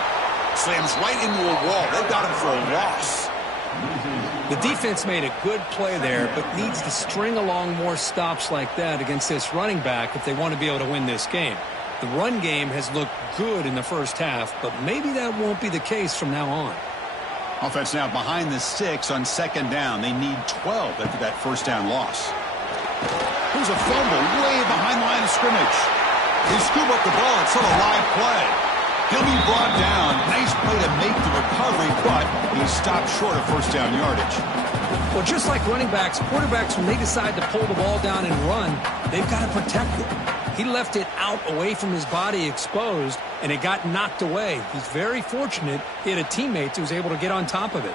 Slams right into a wall. They've got him for a loss. The defense made a good play there, but needs to string along more stops like that against this running back if they want to be able to win this game. The run game has looked good in the first half, but maybe that won't be the case from now on. Offense now behind the 6 on 2nd down. They need 12 after that 1st down loss. Here's a fumble way behind the line of scrimmage. They scoop up the ball. It's still a live play. He'll be brought down. Nice play to make the recovery, but he stopped short of 1st down yardage. Well, just like running backs, quarterbacks, when they decide to pull the ball down and run, they've got to protect it. He left it out away from his body exposed, and it got knocked away. He's very fortunate he had a teammate who was able to get on top of it.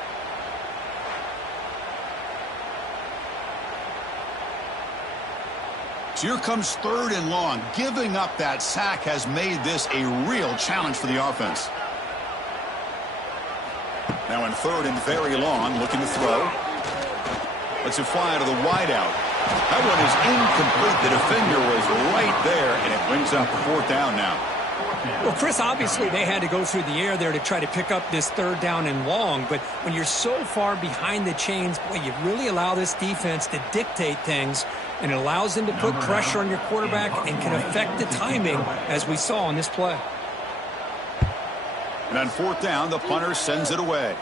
So here comes 3rd and long. Giving up that sack has made this a real challenge for the offense. Now in 3rd and very long, looking to throw. Lets it fly to the wideout. That one is incomplete. The defender was right there, and it brings up 4th down now. Well, Chris, obviously they had to go through the air there to try to pick up this 3rd down and long, but when you're so far behind the chains, boy, you really allow this defense to dictate things, and it allows them to put pressure on your quarterback and can affect the timing, as we saw on this play. And on 4th down, the punter sends it away.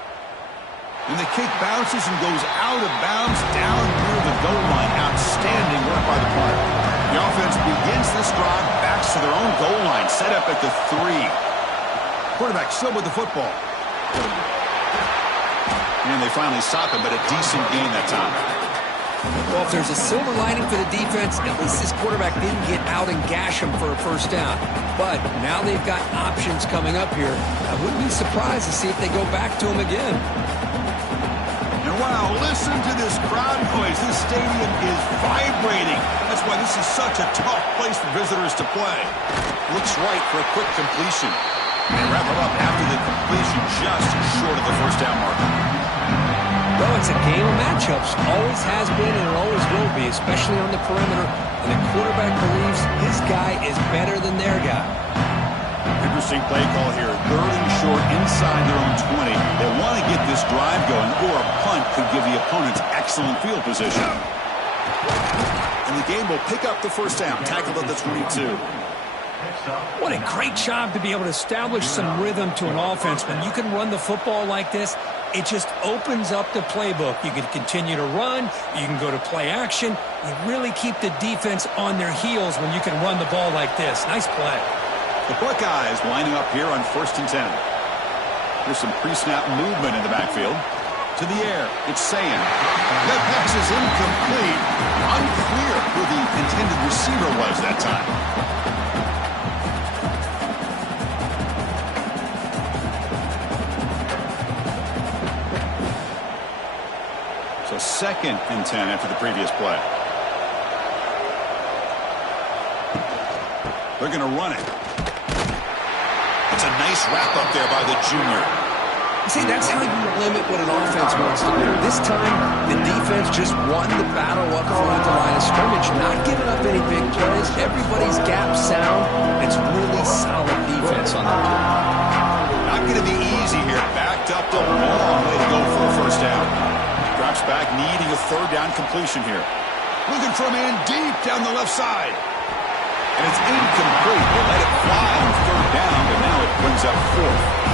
And the kick bounces and goes out of bounds down near the goal line. Outstanding work by the punter. The offense begins this drive, backs to their own goal line, set up at the 3. Quarterback still with the football. And they finally stop him, but a decent gain that time. Well, if there's a silver lining for the defense, at least this quarterback didn't get out and gash him for a 1st down. But now they've got options coming up here. I wouldn't be surprised to see if they go back to him again. And wow, listen to this crowd noise. This stadium is vibrating. That's why this is such a tough place for visitors to play. Looks right for a quick completion. And they wrap it up after the completion just short of the 1st down marker. Well, it's a game of matchups. Always has been and it always will be, especially on the perimeter. And the quarterback believes his guy is better than their guy. Interesting play call here. 3rd and short inside their own 20. They want to get this drive going, or a punt could give the opponents excellent field position. And the game will pick up the 1st down, tackled at the 22. What a great job to be able to establish some rhythm to an offense. When you can run the football like this, it just opens up the playbook. You can continue to run. You can go to play action. You really keep the defense on their heels when you can run the ball like this. Nice play. The Buckeyes lining up here on 1st and 10. Here's some pre-snap movement in the backfield. To the air, it's Sand. That pass is incomplete. Unclear who the intended receiver was that time. So 2nd and 10 after the previous play. They're going to run it. It's a nice wrap up there by the junior. See, that's how you limit what an offense wants to do. This time, the defense just won the battle up front at the line of scrimmage, not giving up any big plays. Everybody's gap sound. It's really solid defense on that play. Not going to be easy here. Backed up the long way to go for a first down. Drops back, needing a 3rd down completion here. Looking for a man deep down the left side. And it's incomplete. They let it fly on 3rd down, but now it brings up 4th.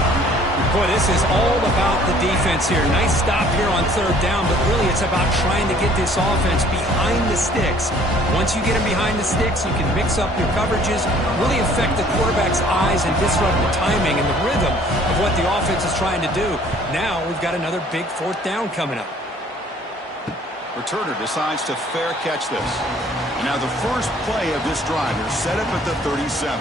Boy, this is all about the defense here. Nice stop here on 3rd down, but really it's about trying to get this offense behind the sticks. Once you get them behind the sticks, you can mix up your coverages, really affect the quarterback's eyes and disrupt the timing and the rhythm of what the offense is trying to do. Now we've got another big 4th down coming up. Returner decides to fair catch this. And now the first play of this drive is set up at the 37.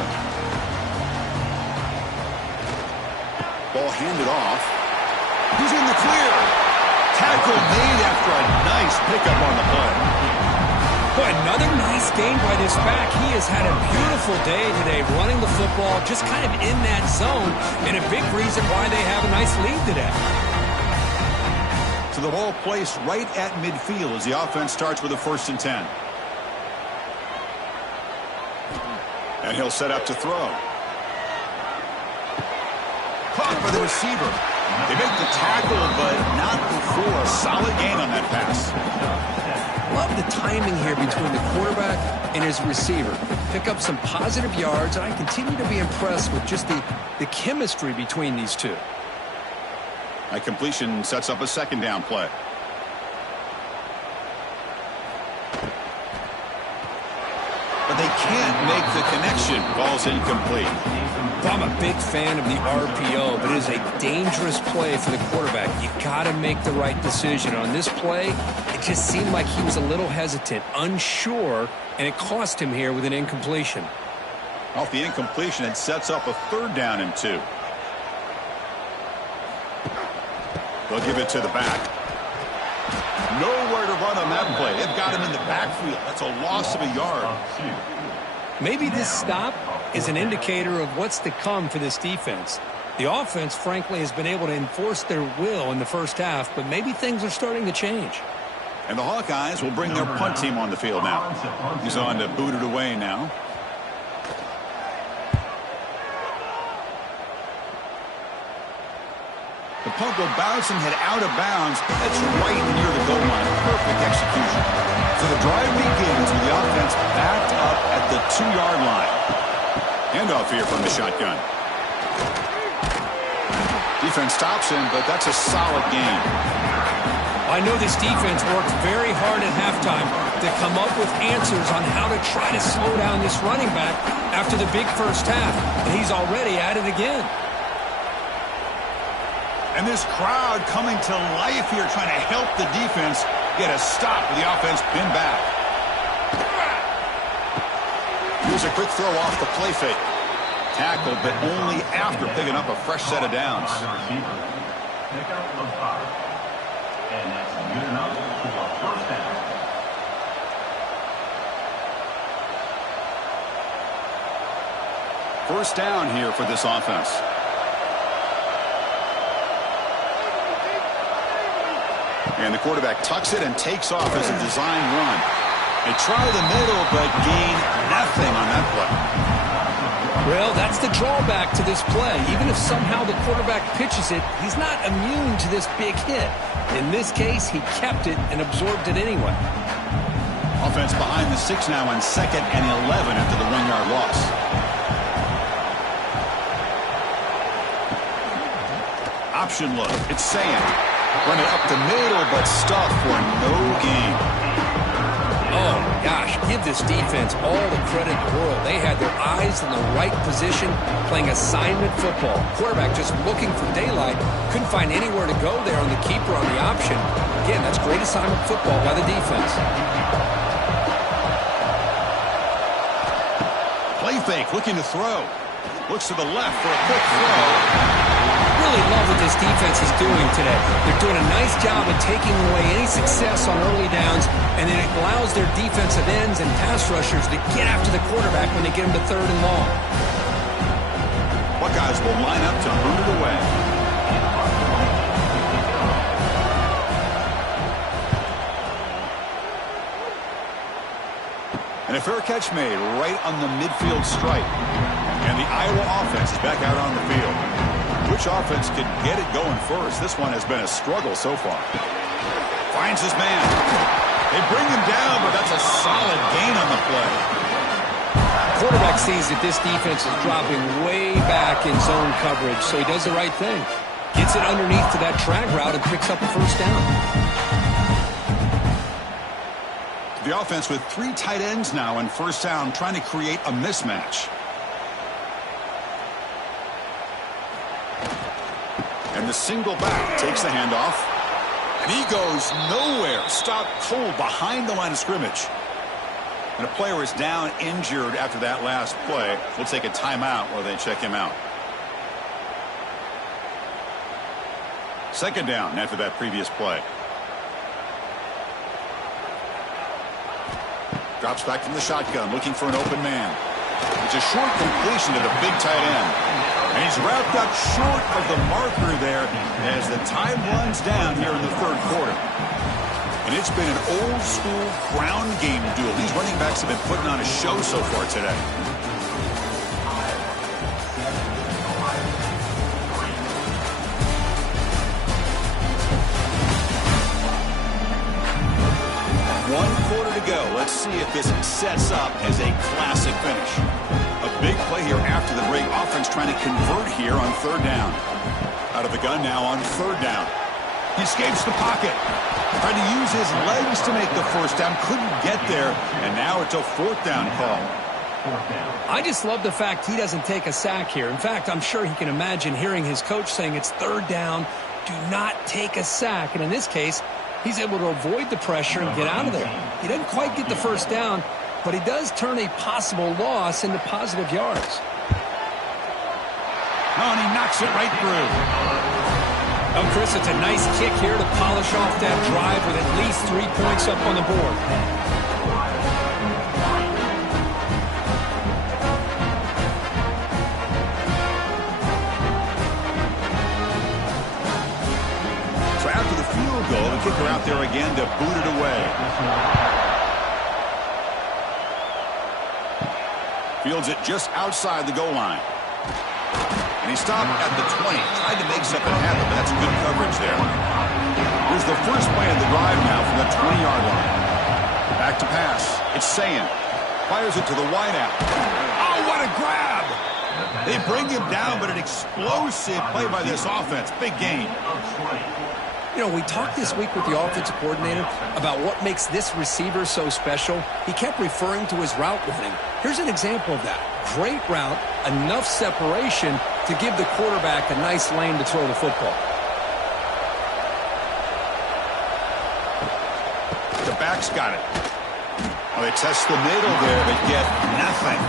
Ball handed off. He's in the clear. Tackle made after a nice pickup on the play. Boy, another nice gain by this back. He has had a beautiful day today running the football, just kind of in that zone, and a big reason why they have a nice lead today. So the ball placed right at midfield as the offense starts with a 1st and 10. And he'll set up to throw. Caught by the receiver. They make the tackle, but not before a solid gain on that pass. Love the timing here between the quarterback and his receiver. Pick up some positive yards, and I continue to be impressed with just the chemistry between these two. That completion sets up a 2nd down play. But they can't make the connection. Ball's incomplete. I'm a big fan of the RPO, but it is a dangerous play for the quarterback. You got to make the right decision. On this play, it just seemed like he was a little hesitant, unsure, and it cost him here with an incompletion. Off the incompletion, it sets up a 3rd down and 2. They'll give it to the back. Nowhere to run on that play. They've got him in the backfield. That's a loss of a yard. Maybe this stop is an indicator of what's to come for this defense. The offense, frankly, has been able to enforce their will in the first half, but maybe things are starting to change. And the Hawkeyes will bring their punt team on the field now. He's on to boot it away now. The punt will bounce and head out of bounds. That's right near the goal line. Perfect execution. So the drive begins with the offense backed up at the 2-yard line. Handoff here from the shotgun. Defense stops him, but that's a solid game. I know this defense worked very hard at halftime to come up with answers on how to try to slow down this running back after the big first half. And he's already at it again. And this crowd coming to life here, trying to help the defense get a stop with the offense pinned back. Here's a quick throw off the play fake. Tackled, but only after picking up a fresh set of downs. First down here for this offense. And the quarterback tucks it and takes off as a design run. They try the middle, but gain nothing on that play. Well, that's the drawback to this play. Even if somehow the quarterback pitches it, he's not immune to this big hit. In this case, he kept it and absorbed it anyway. Offense behind the 6 now on 2nd and 11 after the 1-yard loss. Option look. It's Sand. Running up the middle, but stuffed for no gain. Oh, gosh. give this defense all the credit in the world. They had their eyes in the right position, playing assignment football. Quarterback just looking for daylight. Couldn't find anywhere to go there on the keeper on the option. Again, that's great assignment football by the defense. Play fake, looking to throw. Looks to the left for a quick throw. Really love what this defense is doing today. They're doing a nice job of taking away any success on early downs, and then it allows their defensive ends and pass rushers to get after the quarterback when they get him to 3rd and long. Buckeyes will line up to boot it away. And a fair catch made right on the midfield stripe. And the Iowa offense is back out on the field. Which offense can get it going first? This one has been a struggle so far. Finds his man. They bring him down, but that's a solid gain on the play. Quarterback sees that this defense is dropping way back in zone coverage, so he does the right thing. Gets it underneath to that drag route and picks up a 1st down. The offense with 3 tight ends now on 1st down, trying to create a mismatch. And the single back takes the handoff. And he goes nowhere. Stopped cold behind the line of scrimmage. And a player is down injured after that last play. We'll take a timeout while they check him out. 2nd down after that previous play. Drops back from the shotgun, looking for an open man. It's a short completion to the big tight end. And he's wrapped up short of the marker there as the time runs down here in the 3rd quarter. And it's been an old-school ground game duel. These running backs have been putting on a show so far today. One quarter to go. Let's see if this sets up as a classic finish. A big play here after the break. Offense trying to convert here on 3rd down. Out of the gun now on 3rd down. He escapes the pocket. Trying to use his legs to make the 1st down. Couldn't get there. And now it's a 4th down call. I just love the fact he doesn't take a sack here. In fact, I'm sure he can imagine hearing his coach saying it's 3rd down. Do not take a sack. And in this case, he's able to avoid the pressure and get out of there. He doesn't quite get the 1st down, but he does turn a possible loss into positive yards. Oh, and he knocks it right through. Oh, Chris, it's a nice kick here to polish off that drive with at least 3 points up on the board. So after the field goal, the kicker out there again to boot it away. Fields it just outside the goal line. And he stopped at the 20. Tried to make something happen, but that's good coverage there. Here's the first play of the drive now from the 20-yard line. Back to pass. It's Sayin. Fires it to the wideout. Oh, what a grab! They bring him down, but an explosive play by this offense. Big gain. You know, we talked this week with the offensive coordinator about what makes this receiver so special. He kept referring to his route running. Here's an example of that. Great route, enough separation to give the quarterback a nice lane to throw the football. The back's got it. Well, they test the middle there, but get nothing.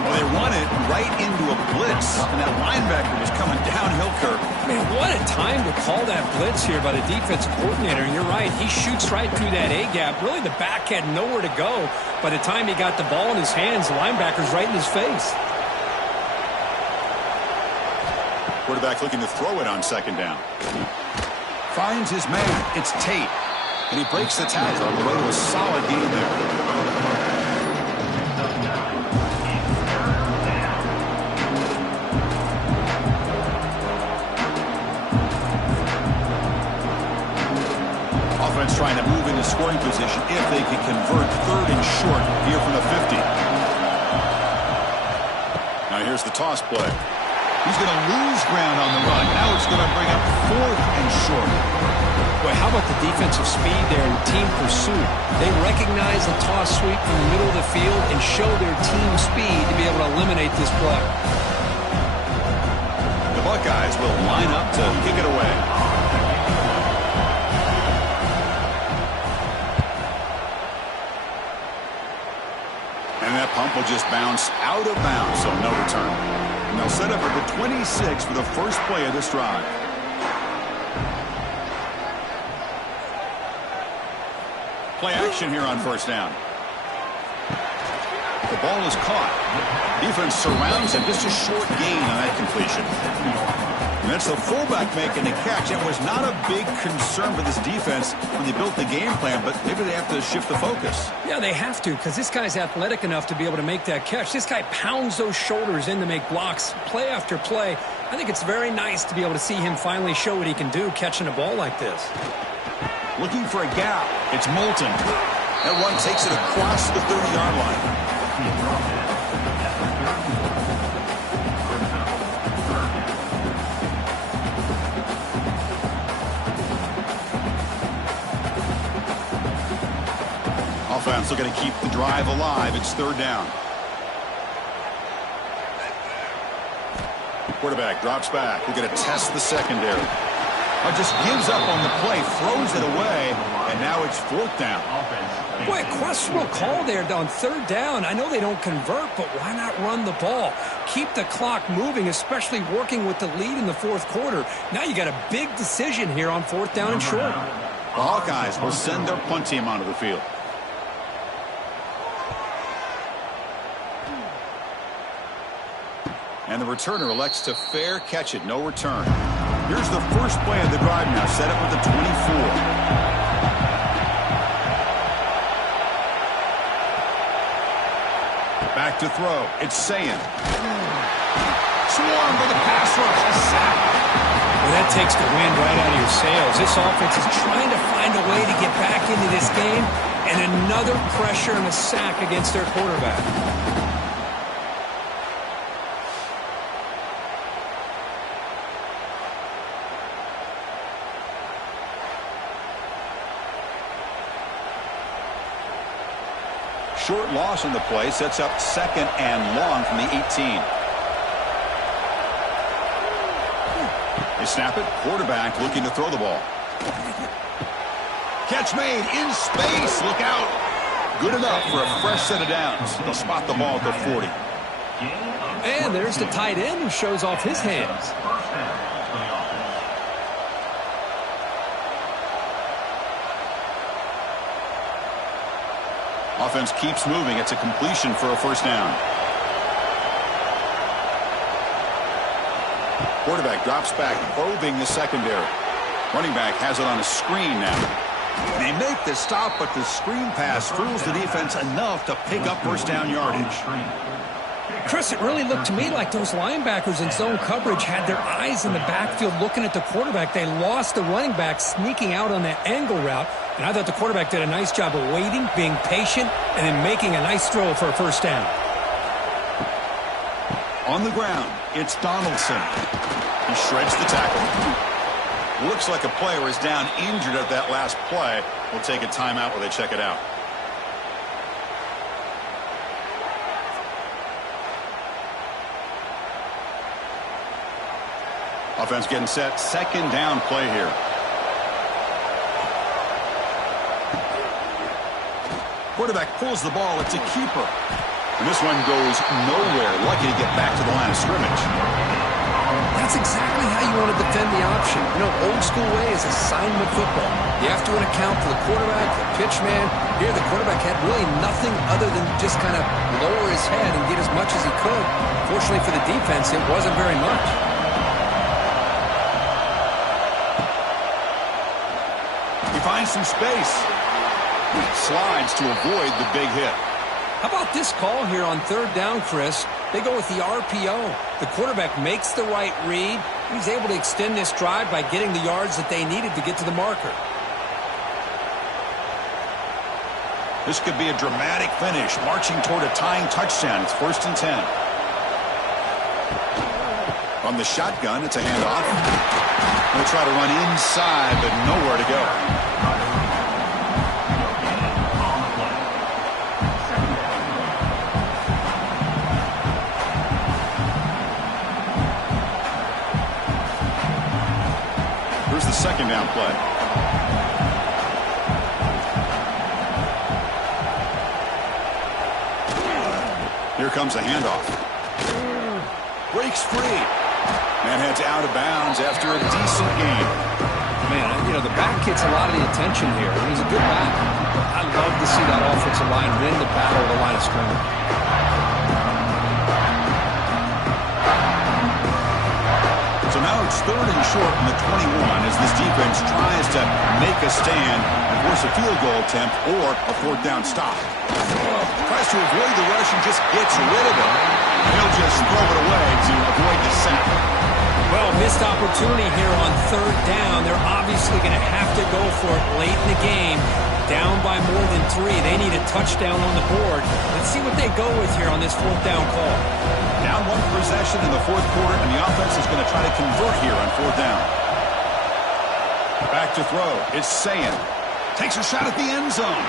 Well, they run it right into a blitz, and that linebacker was coming downhill, Kirk. Man, what a time to call that blitz here by the defensive coordinator. And you're right, he shoots right through that A-gap. Really, the back had nowhere to go. By the time he got the ball in his hands, the linebacker's right in his face. Quarterback looking to throw it on 2nd down. Finds his man. It's Tate. And he breaks the tackle on the way to a solid gain there. Offense trying to move into scoring position if they can convert 3rd and short here from the 50. Now here's the toss play. He's going to lose ground on the run. Now it's going to bring up 4th and short. Boy, how about the defensive speed there and team pursuit? They recognize the toss sweep from the middle of the field and show their team speed to be able to eliminate this play. The Buckeyes will line up to kick it away. And that pump will just bounce out of bounds, so no return. And they'll set up at the 26 for the first play of this drive. Play action here on first down. The ball is caught. Defense surrounds him. Just a short gain on that completion. And that's the fullback making the catch. It was not a big concern for this defense when they built the game plan, but maybe they have to shift the focus. Yeah, they have to, because this guy's athletic enough to be able to make that catch. This guy pounds those shoulders in to make blocks play after play. I think it's very nice to be able to see him finally show what he can do catching a ball like this. Looking for a gap. It's Moulton. That one takes it across the 30-yard line. Offense looking to keep the drive alive. It's third down. Quarterback drops back. We're going to test the secondary. Just gives up on the play, throws it away, and now it's fourth down. Boy, a questionable call there on third down. I know they don't convert, but why not run the ball? Keep the clock moving, especially working with the lead in the fourth quarter. Now you got a big decision here on fourth down and short. The Hawkeyes will send their punt team onto the field. And the returner elects to fair catch it, no return. Here's the first play of the drive now, set up with the 24. Back to throw. It's Sayin. Swarmed by the pass rush. A sack. Well, that takes the wind right out of your sails. This offense is trying to find a way to get back into this game, and another pressure and a sack against their quarterback. Short loss on the play sets up second and long from the 18. They snap it. Quarterback looking to throw the ball. Catch made in space. Look out. Good enough for a fresh set of downs. They'll spot the ball at the 40. And there's the tight end who shows off his hands. Offense keeps moving. It's a completion for a first down. Quarterback drops back, probing the secondary. Running back has it on a screen now. They make the stop, but the screen pass fools the defense enough to pick up first down yardage. Chris, it really looked to me like those linebackers in zone coverage had their eyes in the backfield looking at the quarterback. They lost the running back sneaking out on that angle route. And I thought the quarterback did a nice job of waiting, being patient, and then making a nice throw for a first down. On the ground, it's Donaldson. He shreds the tackle. Looks like a player is down injured at that last play. We'll take a timeout while they check it out. Offense getting set. Second down play here. Quarterback pulls the ball. It's a keeper. And this one goes nowhere. Lucky to get back to the line of scrimmage. That's exactly how you want to defend the option. You know, old school way is assignment football. You have to account for the quarterback, the pitch man. Here, the quarterback had really nothing other than just kind of lower his head and get as much as he could. Fortunately for the defense, it wasn't very much. He finds some space. Slides to avoid the big hit. How about this call here on third down, Chris? They go with the RPO. The quarterback makes the right read. He's able to extend this drive by getting the yards that they needed to get to the marker. This could be a dramatic finish, marching toward a tying touchdown. It's 1st and 10. On the shotgun, it's a handoff. They'll try to run inside, but nowhere to go. Here's the second down play. Here comes a handoff. Breaks free. Man heads out of bounds after a decent game. Man, you know, the back gets a lot of the attention here. He's a good back. I love to see that offensive line win the battle of the line of scrimmage. So now it's 3rd and short in the 21 as this defense tries to make a stand and force a field goal attempt or a 4th down stop. Tries to avoid the rush and just gets rid of it. He'll just throw it away to avoid the sack. Well, missed opportunity here on 3rd down. They're obviously going to have to go for it late in the game. Down by more than 3. They need a touchdown on the board. Let's see what they go with here on this 4th down call. Down 1 possession in the 4th quarter, and the offense is going to try to convert here on 4th down. Back to throw. It's Sayin. Takes a shot at the end zone.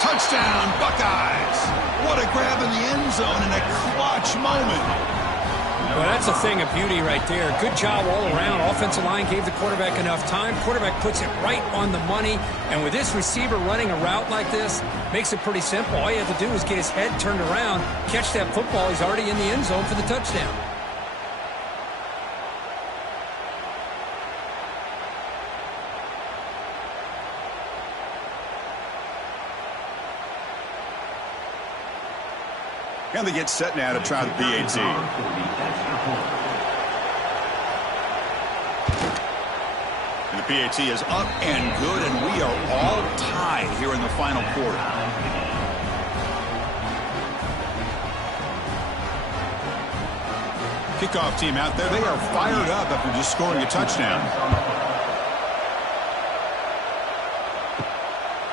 Touchdown, Buckeyes. What a grab in the end zone in a clutch moment. Well, that's a thing of beauty right there. Good job all around. Offensive line gave the quarterback enough time. Quarterback puts it right on the money. And with this receiver running a route like this, makes it pretty simple. All you have to do is get his head turned around, catch that football. He's already in the end zone for the touchdown. And they get set now to try the PAT. And the PAT is up and good, and we are all tied here in the final quarter. Kickoff team out there. They are fired up after just scoring a touchdown.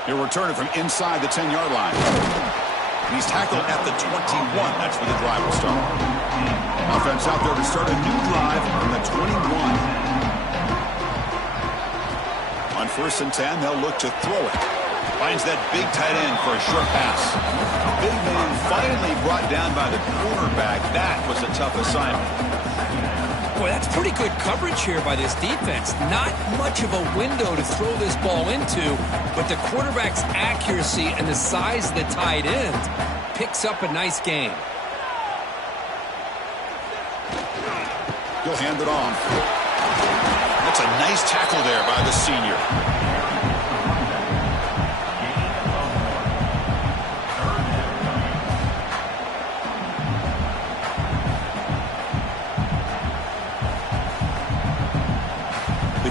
He'll return it from inside the 10-yard line. He's tackled at the 21. That's where the drive will start. Offense out there to start a new drive from the 21. On 1st and 10, they'll look to throw it. Finds that big tight end for a short pass. Big man finally brought down by the quarterback. That was a tough assignment. Boy, that's pretty good coverage here by this defense. Not much of a window to throw this ball into, but the quarterback's accuracy and the size of the tight end picks up a nice game. He'll hand it off. That's a nice tackle there by the senior.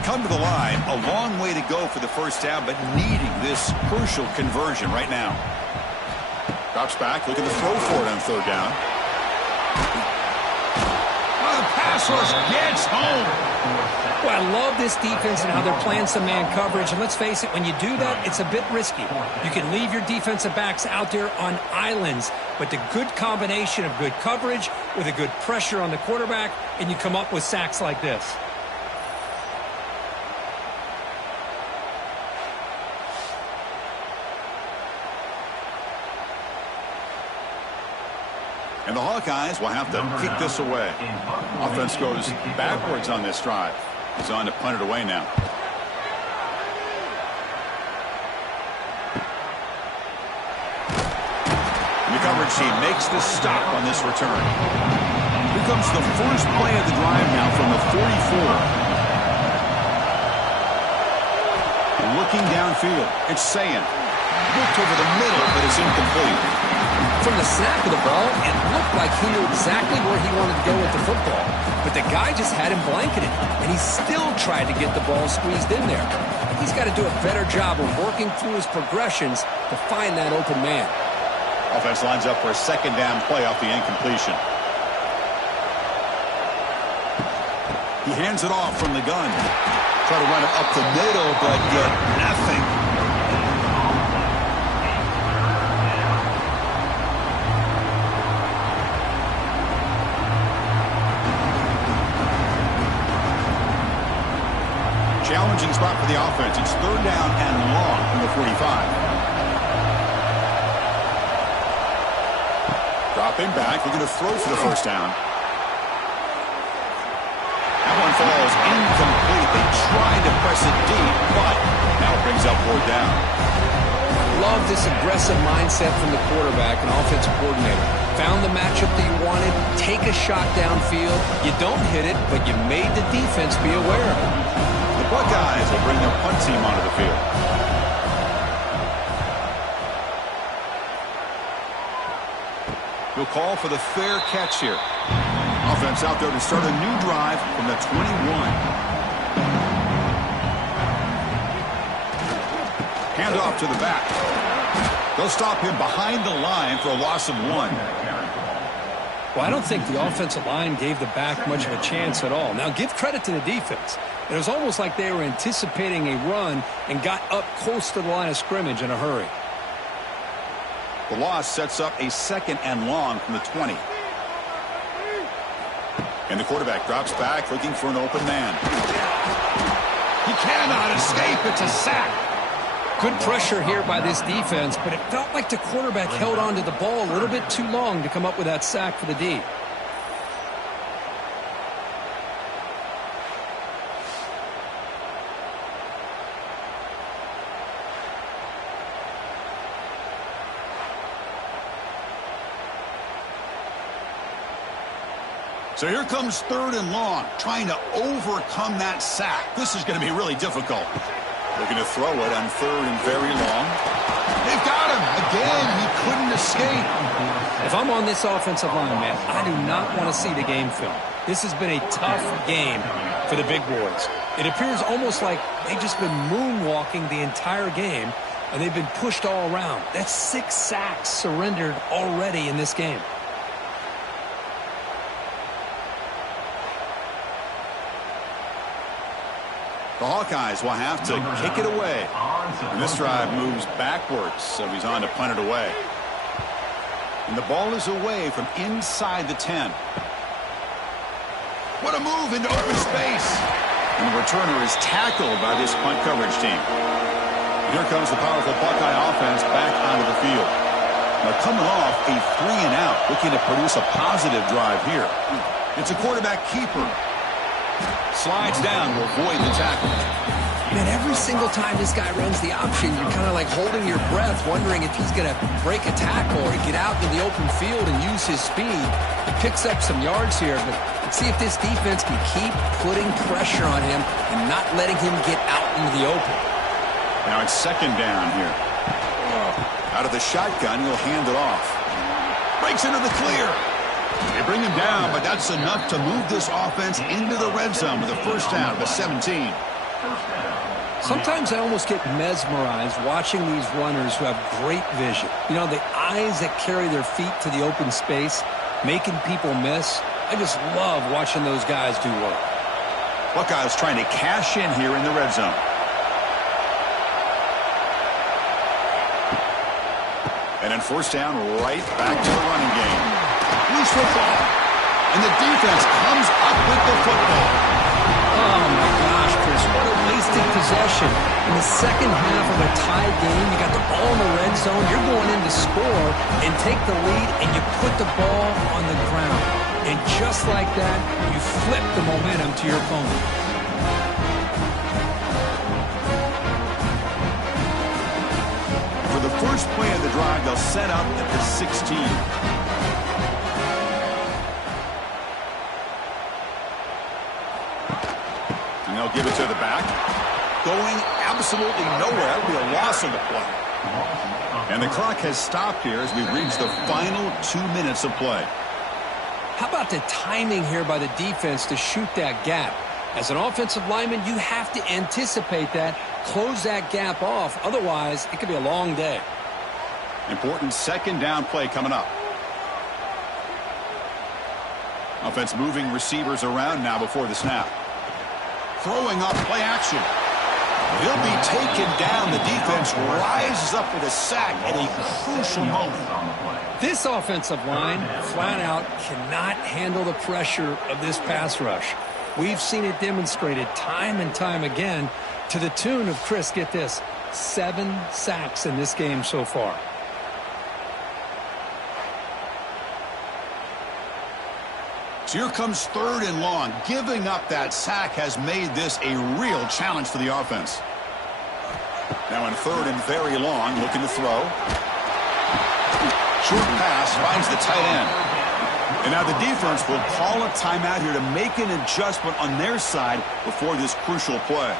Come to the line, a long way to go for the 1st down, but needing this crucial conversion right now. Drops back, looking to throw for it on 3rd down. The pass rush gets home. Well, I love this defense and how they're playing some man coverage. And let's face it, when you do that, it's a bit risky. You can leave your defensive backs out there on islands, but the good combination of good coverage with a good pressure on the quarterback, and you come up with sacks like this. And the Hawkeyes will have to kick this away. Offense goes backwards on this drive. He's on to punt it away now. And the coverage team makes the stop on this return. Here comes the first play of the drive now from the 44. Looking downfield, it's Sayin. Looked over the middle, but it's incomplete. From the snap of the ball, it looked like he knew exactly where he wanted to go with the football. But the guy just had him blanketed, and he still tried to get the ball squeezed in there. He's got to do a better job of working through his progressions to find that open man. Offense lines up for a 2nd down play off the incompletion. He hands it off from the gun. Try to run it up the middle, but get nothing. challenging spot for the offense. It's third down and long from the 45. Dropping back, looking to throw for the first down. That one falls incomplete. They tried to press it deep, but now it brings up fourth down. Love this aggressive mindset from the quarterback and offensive coordinator. Found the matchup that you wanted, take a shot downfield. You don't hit it, but you made the defense be aware of it. The Buckeyes will bring their punt team onto the field. He'll call for the fair catch here. Offense out there to start a new drive from the 21. Hand off to the back. They'll stop him behind the line for a loss of 1. Well, I don't think the offensive line gave the back much of a chance at all. Now, give credit to the defense. It was almost like they were anticipating a run and got up close to the line of scrimmage in a hurry. The loss sets up a second and long from the 20. And the quarterback drops back looking for an open man. He cannot escape. It's a sack. Good pressure here by this defense, but it felt like the quarterback held on to the ball a little bit too long to come up with that sack for the D. So here comes third and long, trying to overcome that sack. This is going to be really difficult. Looking to throw it on third and very long. They've got him. Again, he couldn't escape. If I'm on this offensive line, man, I do not want to see the game film. This has been a tough game for the big boys. It appears almost like they've just been moonwalking the entire game, and they've been pushed all around. That's 6 sacks surrendered already in this game. The Hawkeyes will have to kick it away. And this drive moves backwards, so he's on to punt it away. And the ball is away from inside the 10. What a move into open space. And the returner is tackled by this punt coverage team. Here comes the powerful Buckeye offense back onto the field. Now coming off a 3-and-out, looking to produce a positive drive here. It's a quarterback keeper. Slides down to avoid the tackle. Man, every single time this guy runs the option, you're kind of like holding your breath, wondering if he's going to break a tackle or get out in the open field and use his speed. He picks up some yards here, but let's see if this defense can keep putting pressure on him and not letting him get out into the open. Now it's second down here. Out of the shotgun, he'll hand it off. Breaks into the clear. They bring him down, but that's enough to move this offense into the red zone with a first down of the 17. Sometimes I almost get mesmerized watching these runners who have great vision. You know, the eyes that carry their feet to the open space, making people miss. I just love watching those guys do work. Buckeyes trying to cash in here in the red zone. And then first down, right back to the running game. Loose football. And the defense comes up with the football. Oh, my gosh, Chris, what a wasted possession. In the second half of a tied game, you got the ball in the red zone. You're going in to score and take the lead, and you put the ball on the ground. And just like that, you flip the momentum to your opponent. For the first play of the drive, they'll set up at the 16. And they'll give it to the back. Going absolutely nowhere. It'll be a loss on the play. And the clock has stopped here as we reach the final 2 minutes of play. How about the timing here by the defense to shoot that gap? As an offensive lineman, you have to anticipate that, close that gap off. Otherwise, it could be a long day. Important second down play coming up. Offense moving receivers around now before the snap. Throwing up play action. He'll be taken down. The defense rises up with a sack at a crucial moment. This offensive line, flat out, cannot handle the pressure of this pass rush. We've seen it demonstrated time and time again. To the tune of, Chris, get this, 7 sacks in this game so far. So here comes 3rd and long. Giving up that sack has made this a real challenge for the offense. Now in 3rd and very long, looking to throw. Short pass finds the tight end. And now the defense will call a timeout here to make an adjustment on their side before this crucial play.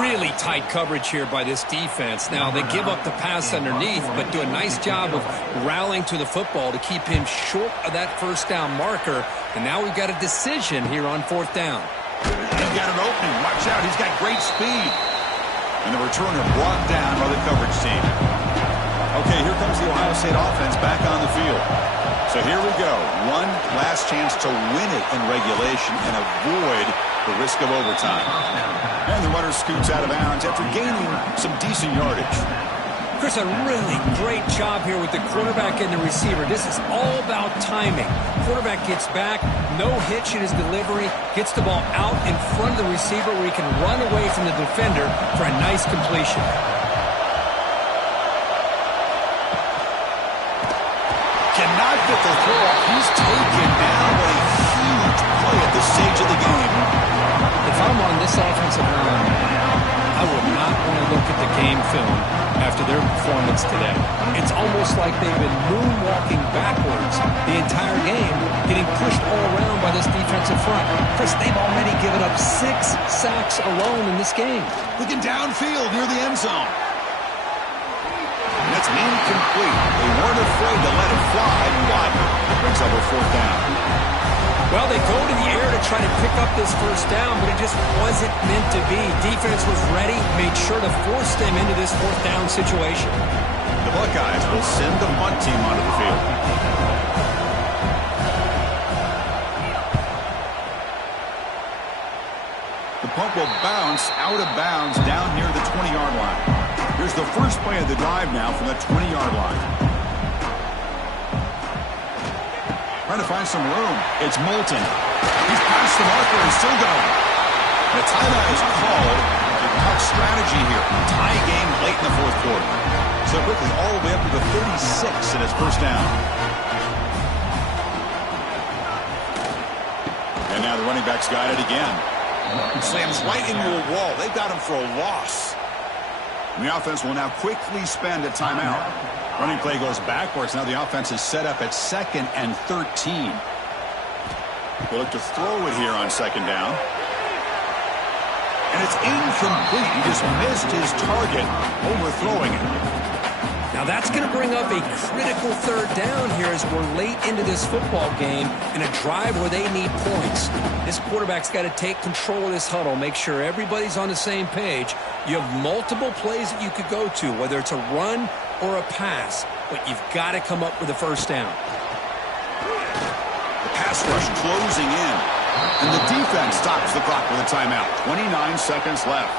Really tight coverage here by this defense. Now they give up the pass underneath, but do a nice job of rallying to the football to keep him short of that first down marker. And now we've got a decision here on 4th down. He's got an opening. Watch out. He's got great speed. And the returner brought down by the coverage team. Okay, here comes the Ohio State offense back on the field. So here we go. One last chance to win it in regulation and avoid the risk of overtime. And the runner scoots out of bounds after gaining some decent yardage. Chris, a really great job here with the quarterback and the receiver. This is all about timing. Quarterback gets back, no hitch in his delivery, gets the ball out in front of the receiver where he can run away from the defender for a nice completion. Cannot get the throw up. He's taken down. What a huge play at this stage of the game. If I'm on this offensive line, I would not want to look at the game film after their performance today. It's almost like they've been moonwalking backwards the entire game, getting pushed all around by this defensive front. Chris, they've already given up 6 sacks alone in this game. Looking downfield near the end zone. That's incomplete. They weren't afraid to let it fly, but it brings up a 4th down. Well, they go to the air to try to pick up this first down, but it just wasn't meant to be. Defense was ready, made sure to force them into this 4th down situation. The Buckeyes will send the punt team onto the field. The punt will bounce out of bounds down near the 20-yard line. Here's the first play of the drive now from the 20-yard line. Trying to find some room. It's Moulton. He's past the marker and still going. The timeout is called. A tough strategy here. Tie game late in the 4th quarter. So quickly all the way up to the 36 in his first down. And now the running back's got it again. Slams right into a wall. They've got him for a loss. And the offense will now quickly spend a timeout. Running play goes backwards. Now the offense is set up at 2nd and 13. They look to throw it here on 2nd down. And it's incomplete. He just missed his target, overthrowing it. Now that's going to bring up a critical 3rd down here as we're late into this football game in a drive where they need points. This quarterback's got to take control of this huddle, make sure everybody's on the same page. You have multiple plays that you could go to, whether it's a run or a pass, but you've got to come up with a first down. The pass rush closing in, and the defense stops the clock with a timeout. 29 seconds left.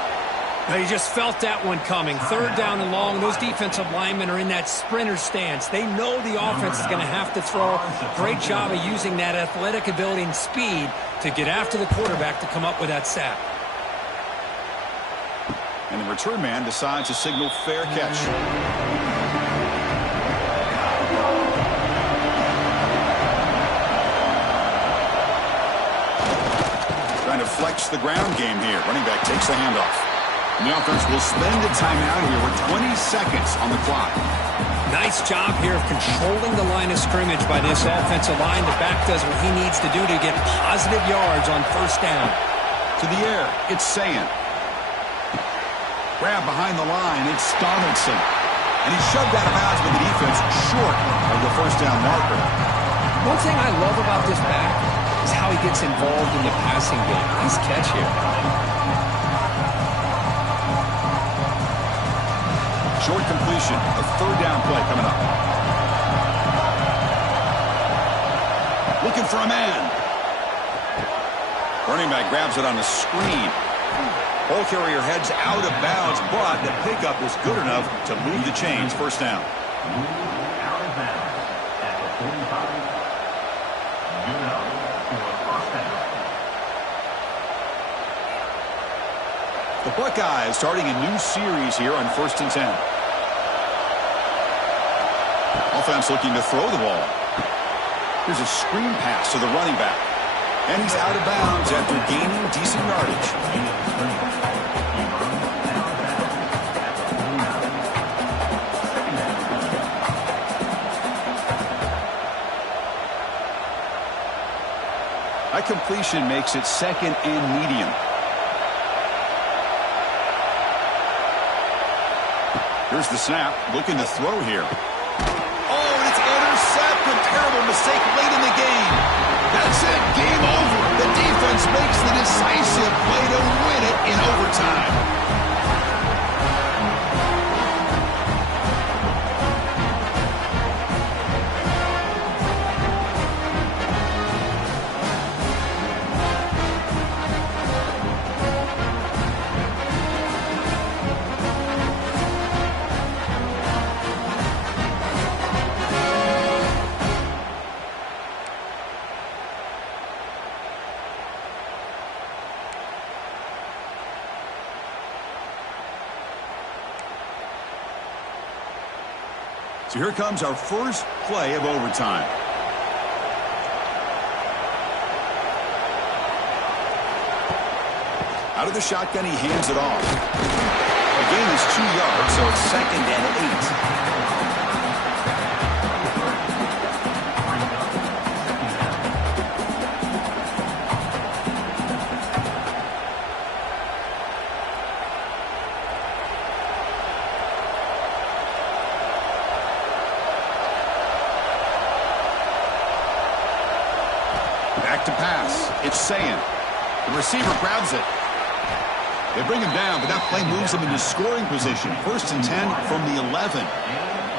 Now you just felt that one coming. 3rd down and long. Those defensive linemen are in that sprinter stance. They know the offense is going to have to throw. Great job of using that athletic ability and speed to get after the quarterback to come up with that sack. And the return man decides to signal fair catch. Trying to flex the ground game here. Running back takes the handoff. And the offense will spend a timeout here with 20 seconds on the clock. Nice job here of controlling the line of scrimmage by this offensive line. The back does what he needs to do to get positive yards on first down. To the air, it's Sayan. Grab behind the line, it's Donaldson. And he shoved out of bounds with the defense short of the first down marker. One thing I love about this back is how he gets involved in the passing game. Nice catch here. Short completion, a 3rd down play coming up. Looking for a man. Running back grabs it on the screen. Ball carrier heads out of bounds, but the pickup is good enough to move the chains. First down. Out of bounds at the 45. Good enough for a first down. The Buckeyes starting a new series here on 1st and 10. Offense looking to throw the ball. Here's a screen pass to the running back. And he's out of bounds after gaining decent yardage. That completion makes it 2nd and medium. Here's the snap, looking to throw here. Oh, and it's intercepted. Terrible mistake late in the game. That's it, game over. The defense makes the decisive play to win it in overtime. So here comes our first play of overtime. Out of the shotgun, he hands it off. The gain is 2 yards, so it's 2nd and 8. Back to pass. It's Sayin. The receiver grabs it. They bring him down, but that play moves him into scoring position. 1st and 10 from the 11.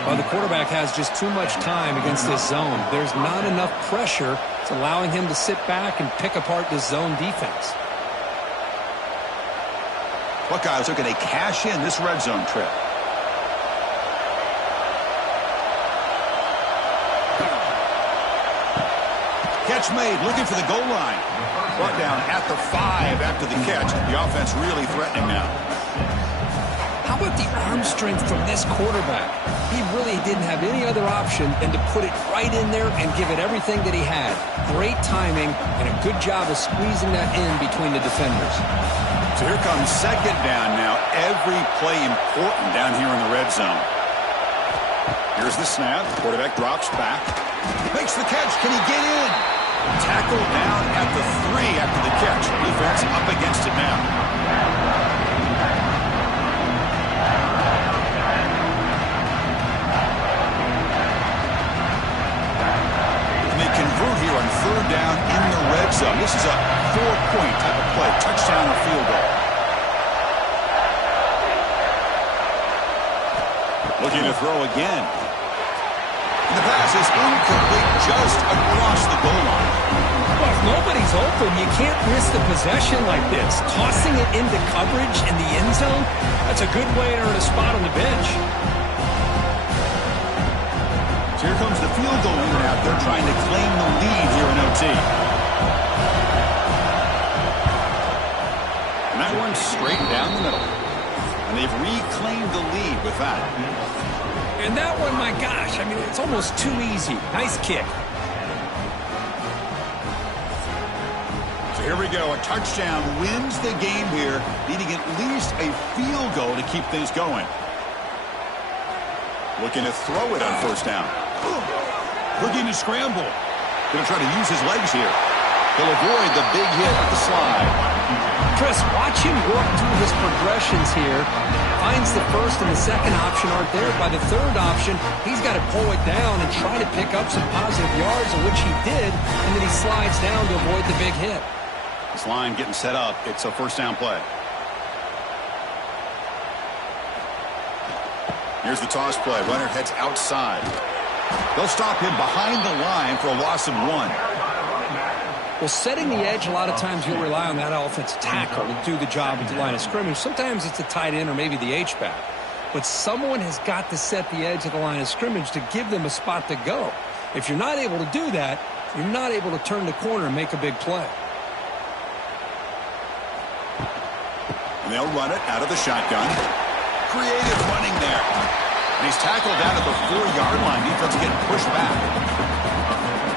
Well, the quarterback has just too much time against this zone. There's not enough pressure. It's allowing him to sit back and pick apart this zone defense. Buckeyes looking to cash in this red zone trip. Catch made, looking for the goal line. Brought down at the 5 after the catch. The offense really threatening now. How about the arm strength from this quarterback? He really didn't have any other option than to put it right in there and give it everything that he had. Great timing and a good job of squeezing that in between the defenders. So here comes 2nd down now. Every play important down here in the red zone. Here's the snap. Quarterback drops back. Makes the catch. Can he get in? Tackled down at the 3 after the catch. Defense up against it now. And they convert here on 3rd down in the red zone. This is a 4-point type of play. Touchdown or field goal. Looking to throw again. And the pass is incomplete just across the goal line. Well, if nobody's open, you can't risk the possession like this. Tossing it into coverage in the end zone, that's a good way to earn a spot on the bench. So here comes the field goal unit out there trying to claim the lead here in OT. And that one's straight down the middle. And they've reclaimed the lead with that. And that one, my gosh, I mean, it's almost too easy. Nice kick. So here we go. A touchdown wins the game here, needing at least a field goal to keep things going. Looking to throw it on 1st down. Looking to scramble. Going to try to use his legs here. He'll avoid the big hit at the slide. Chris, watch him work through his progressions here. Finds the 1st and the 2nd option aren't there. By the 3rd option, he's got to pull it down and try to pick up some positive yards, of which he did, and then he slides down to avoid the big hit. This line getting set up. It's a 1st down play. Here's the toss play. Runner heads outside. They'll stop him behind the line for a loss of 1. Well, setting the edge, a lot of times you'll rely on that offensive tackle to do the job at the line of scrimmage. Sometimes it's a tight end or maybe the H-back. But someone has got to set the edge of the line of scrimmage to give them a spot to go. If you're not able to do that, you're not able to turn the corner and make a big play. And they'll run it out of the shotgun. Creative running there. And he's tackled out at the 4-yard line. Defense getting pushed back.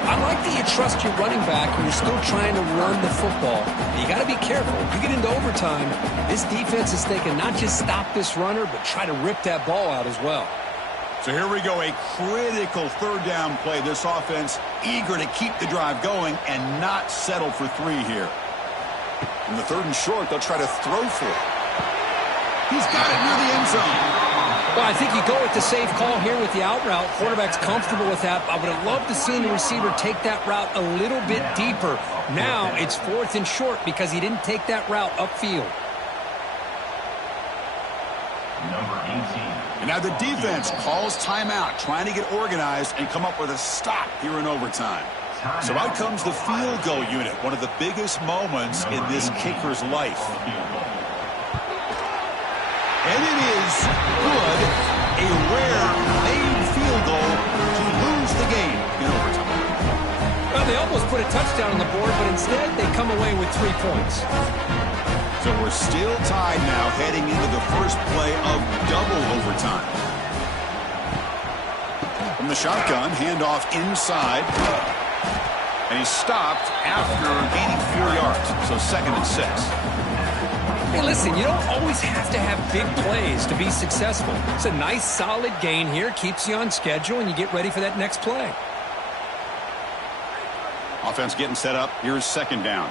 I like that you trust your running back and you're still trying to run the football. You got to be careful. You get into overtime, this defense is thinking not just stop this runner, but try to rip that ball out as well. So here we go, a critical third down play. This offense eager to keep the drive going and not settle for 3 here. In the 3rd and short, they'll try to throw for it. He's got it near the end zone. Well, I think you go with the safe call here with the out route. Quarterback's comfortable with that. I would have loved to see the receiver take that route a little bit deeper. Now it's 4th and short because he didn't take that route upfield. Number 18. And now the defense calls timeout, trying to get organized and come up with a stop here in overtime. So out comes the field goal unit, one of the biggest moments in this kicker's life. And it is good. A rare made field goal to lose the game in overtime. Well, they almost put a touchdown on the board, but instead they come away with 3 points. So we're still tied now heading into the first play of double overtime. From the shotgun, handoff inside. And he's stopped after gaining 4 yards. So 2nd and 6. Hey, listen, you don't always have to have big plays to be successful. It's a nice, solid gain here. Keeps you on schedule, and you get ready for that next play. Offense getting set up. Here's 2nd down.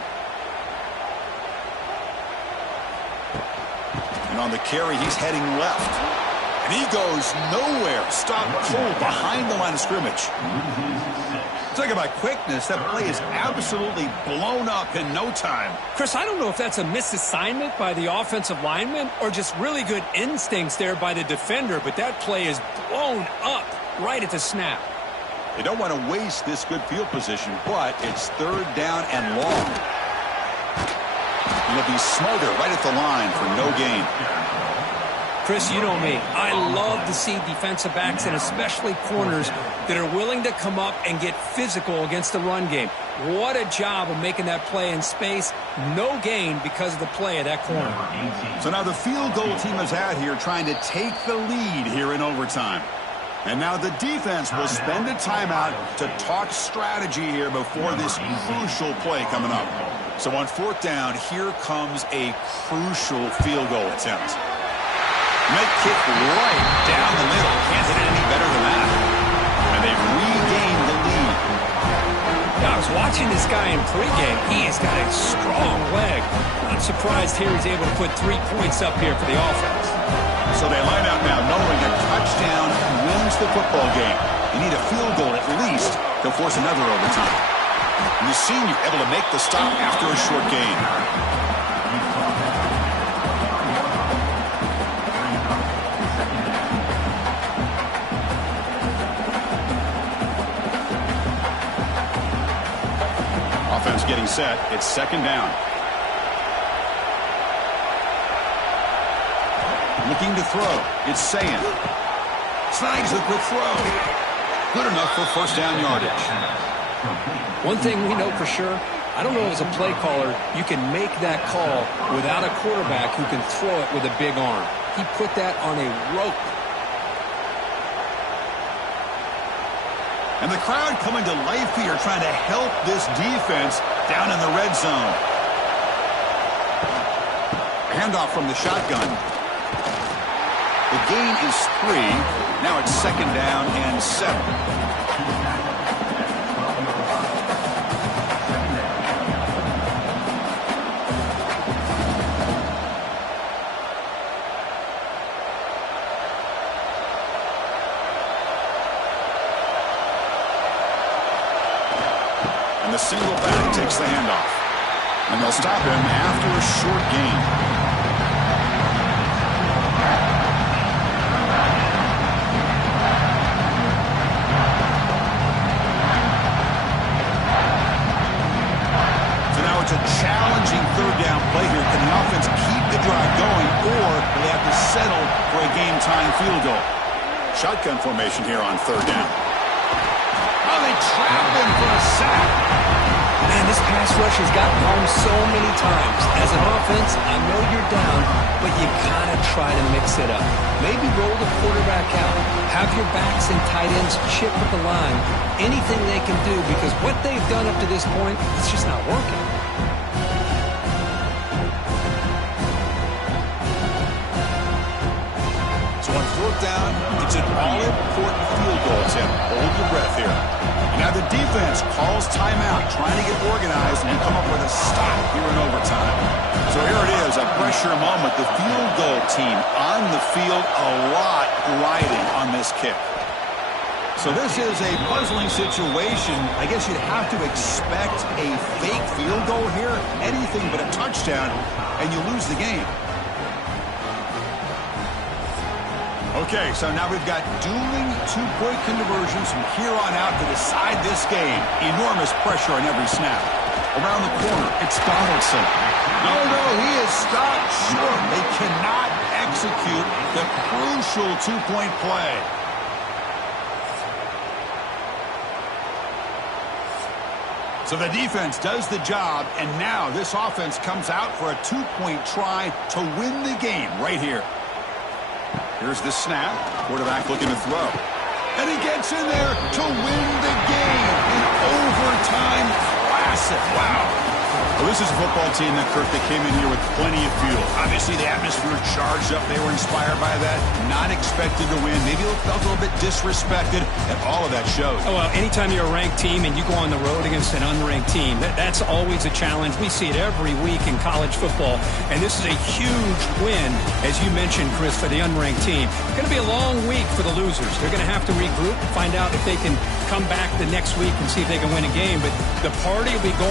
And on the carry, he's heading left. And he goes nowhere. Stopped cold behind the line of scrimmage. Talk about quickness. That play is absolutely blown up in no time. Chris, I don't know if that's a misassignment by the offensive lineman or just really good instincts there by the defender, but that play is blown up right at the snap. They don't want to waste this good field position, but it's 3rd down and long. He'll be smothered right at the line for no gain. Chris, you know me. I love to see defensive backs and especially corners that are willing to come up and get physical against the run game. What a job of making that play in space. No gain because of the play of that corner. So now the field goal team is out here trying to take the lead here in overtime. And now the defense will spend a timeout to talk strategy here before this crucial play coming up. So on 4th down, here comes a crucial field goal attempt. Make kick right down the middle. Can't hit it any better than that. And they've regained the lead. Now, I was watching this guy in pregame. He has got a strong leg. Not surprised here he's able to put 3 points up here for the offense. So they line out now knowing a touchdown wins the football game. You need a field goal at least to force another overtime. And the senior able to make the stop after a short gain. Offense getting set. It's 2nd down. Looking to throw. It's Sayan. Snags the quick throw. Good enough for 1st down yardage. One thing we know for sure, I don't know as a play caller, you can make that call without a quarterback who can throw it with a big arm. He put that on a rope. And the crowd coming to life here trying to help this defense down in the red zone. Handoff from the shotgun. The gain is 3. Now it's 2nd down and 7. And the single back takes the handoff. And they'll stop him after a short gain. So now it's a challenging 3rd down play here. Can the offense keep the drive going, or will they have to settle for a game-tying field goal? Shotgun formation here on 3rd down. Oh, they trapped him for a sack. Man, this pass rush has gotten home so many times. As an offense, I know you're down, but you gotta try to mix it up. Maybe roll the quarterback out. Have your backs and tight ends chip at the line. Anything they can do, because what they've done up to this point, it's just not working. So on fourth down, it's an all-important field goal attempt. Hold your breath here. Now the defense calls timeout, trying to get organized and come up with a stop here in overtime. So here it is, a pressure moment. The field goal team on the field, a lot riding on this kick. So this is a puzzling situation. I guess you'd have to expect a fake field goal here, anything but a touchdown, and you lose the game. Okay, so now we've got dueling two-point conversions from here on out to decide this game. Enormous pressure on every snap. Around the corner, it's Donaldson. No, he is stopped short. They cannot execute the crucial two-point play. So the defense does the job, and now this offense comes out for a two-point try to win the game right here. Here's the snap. Quarterback looking to throw. And he gets in there to win the game in overtime. Classic. Wow. Well, this is a football team that came in here with plenty of fuel. Obviously, the atmosphere charged up. They were inspired by that. Not expected to win. Maybe felt a little bit disrespected, and all of that shows. Oh, well, anytime you're a ranked team and you go on the road against an unranked team, that's always a challenge. We see it every week in college football, and this is a huge win, as you mentioned, Chris, for the unranked team. It's going to be a long week for the losers. They're going to have to regroup, find out if they can come back the next week and see if they can win a game. But the party will be going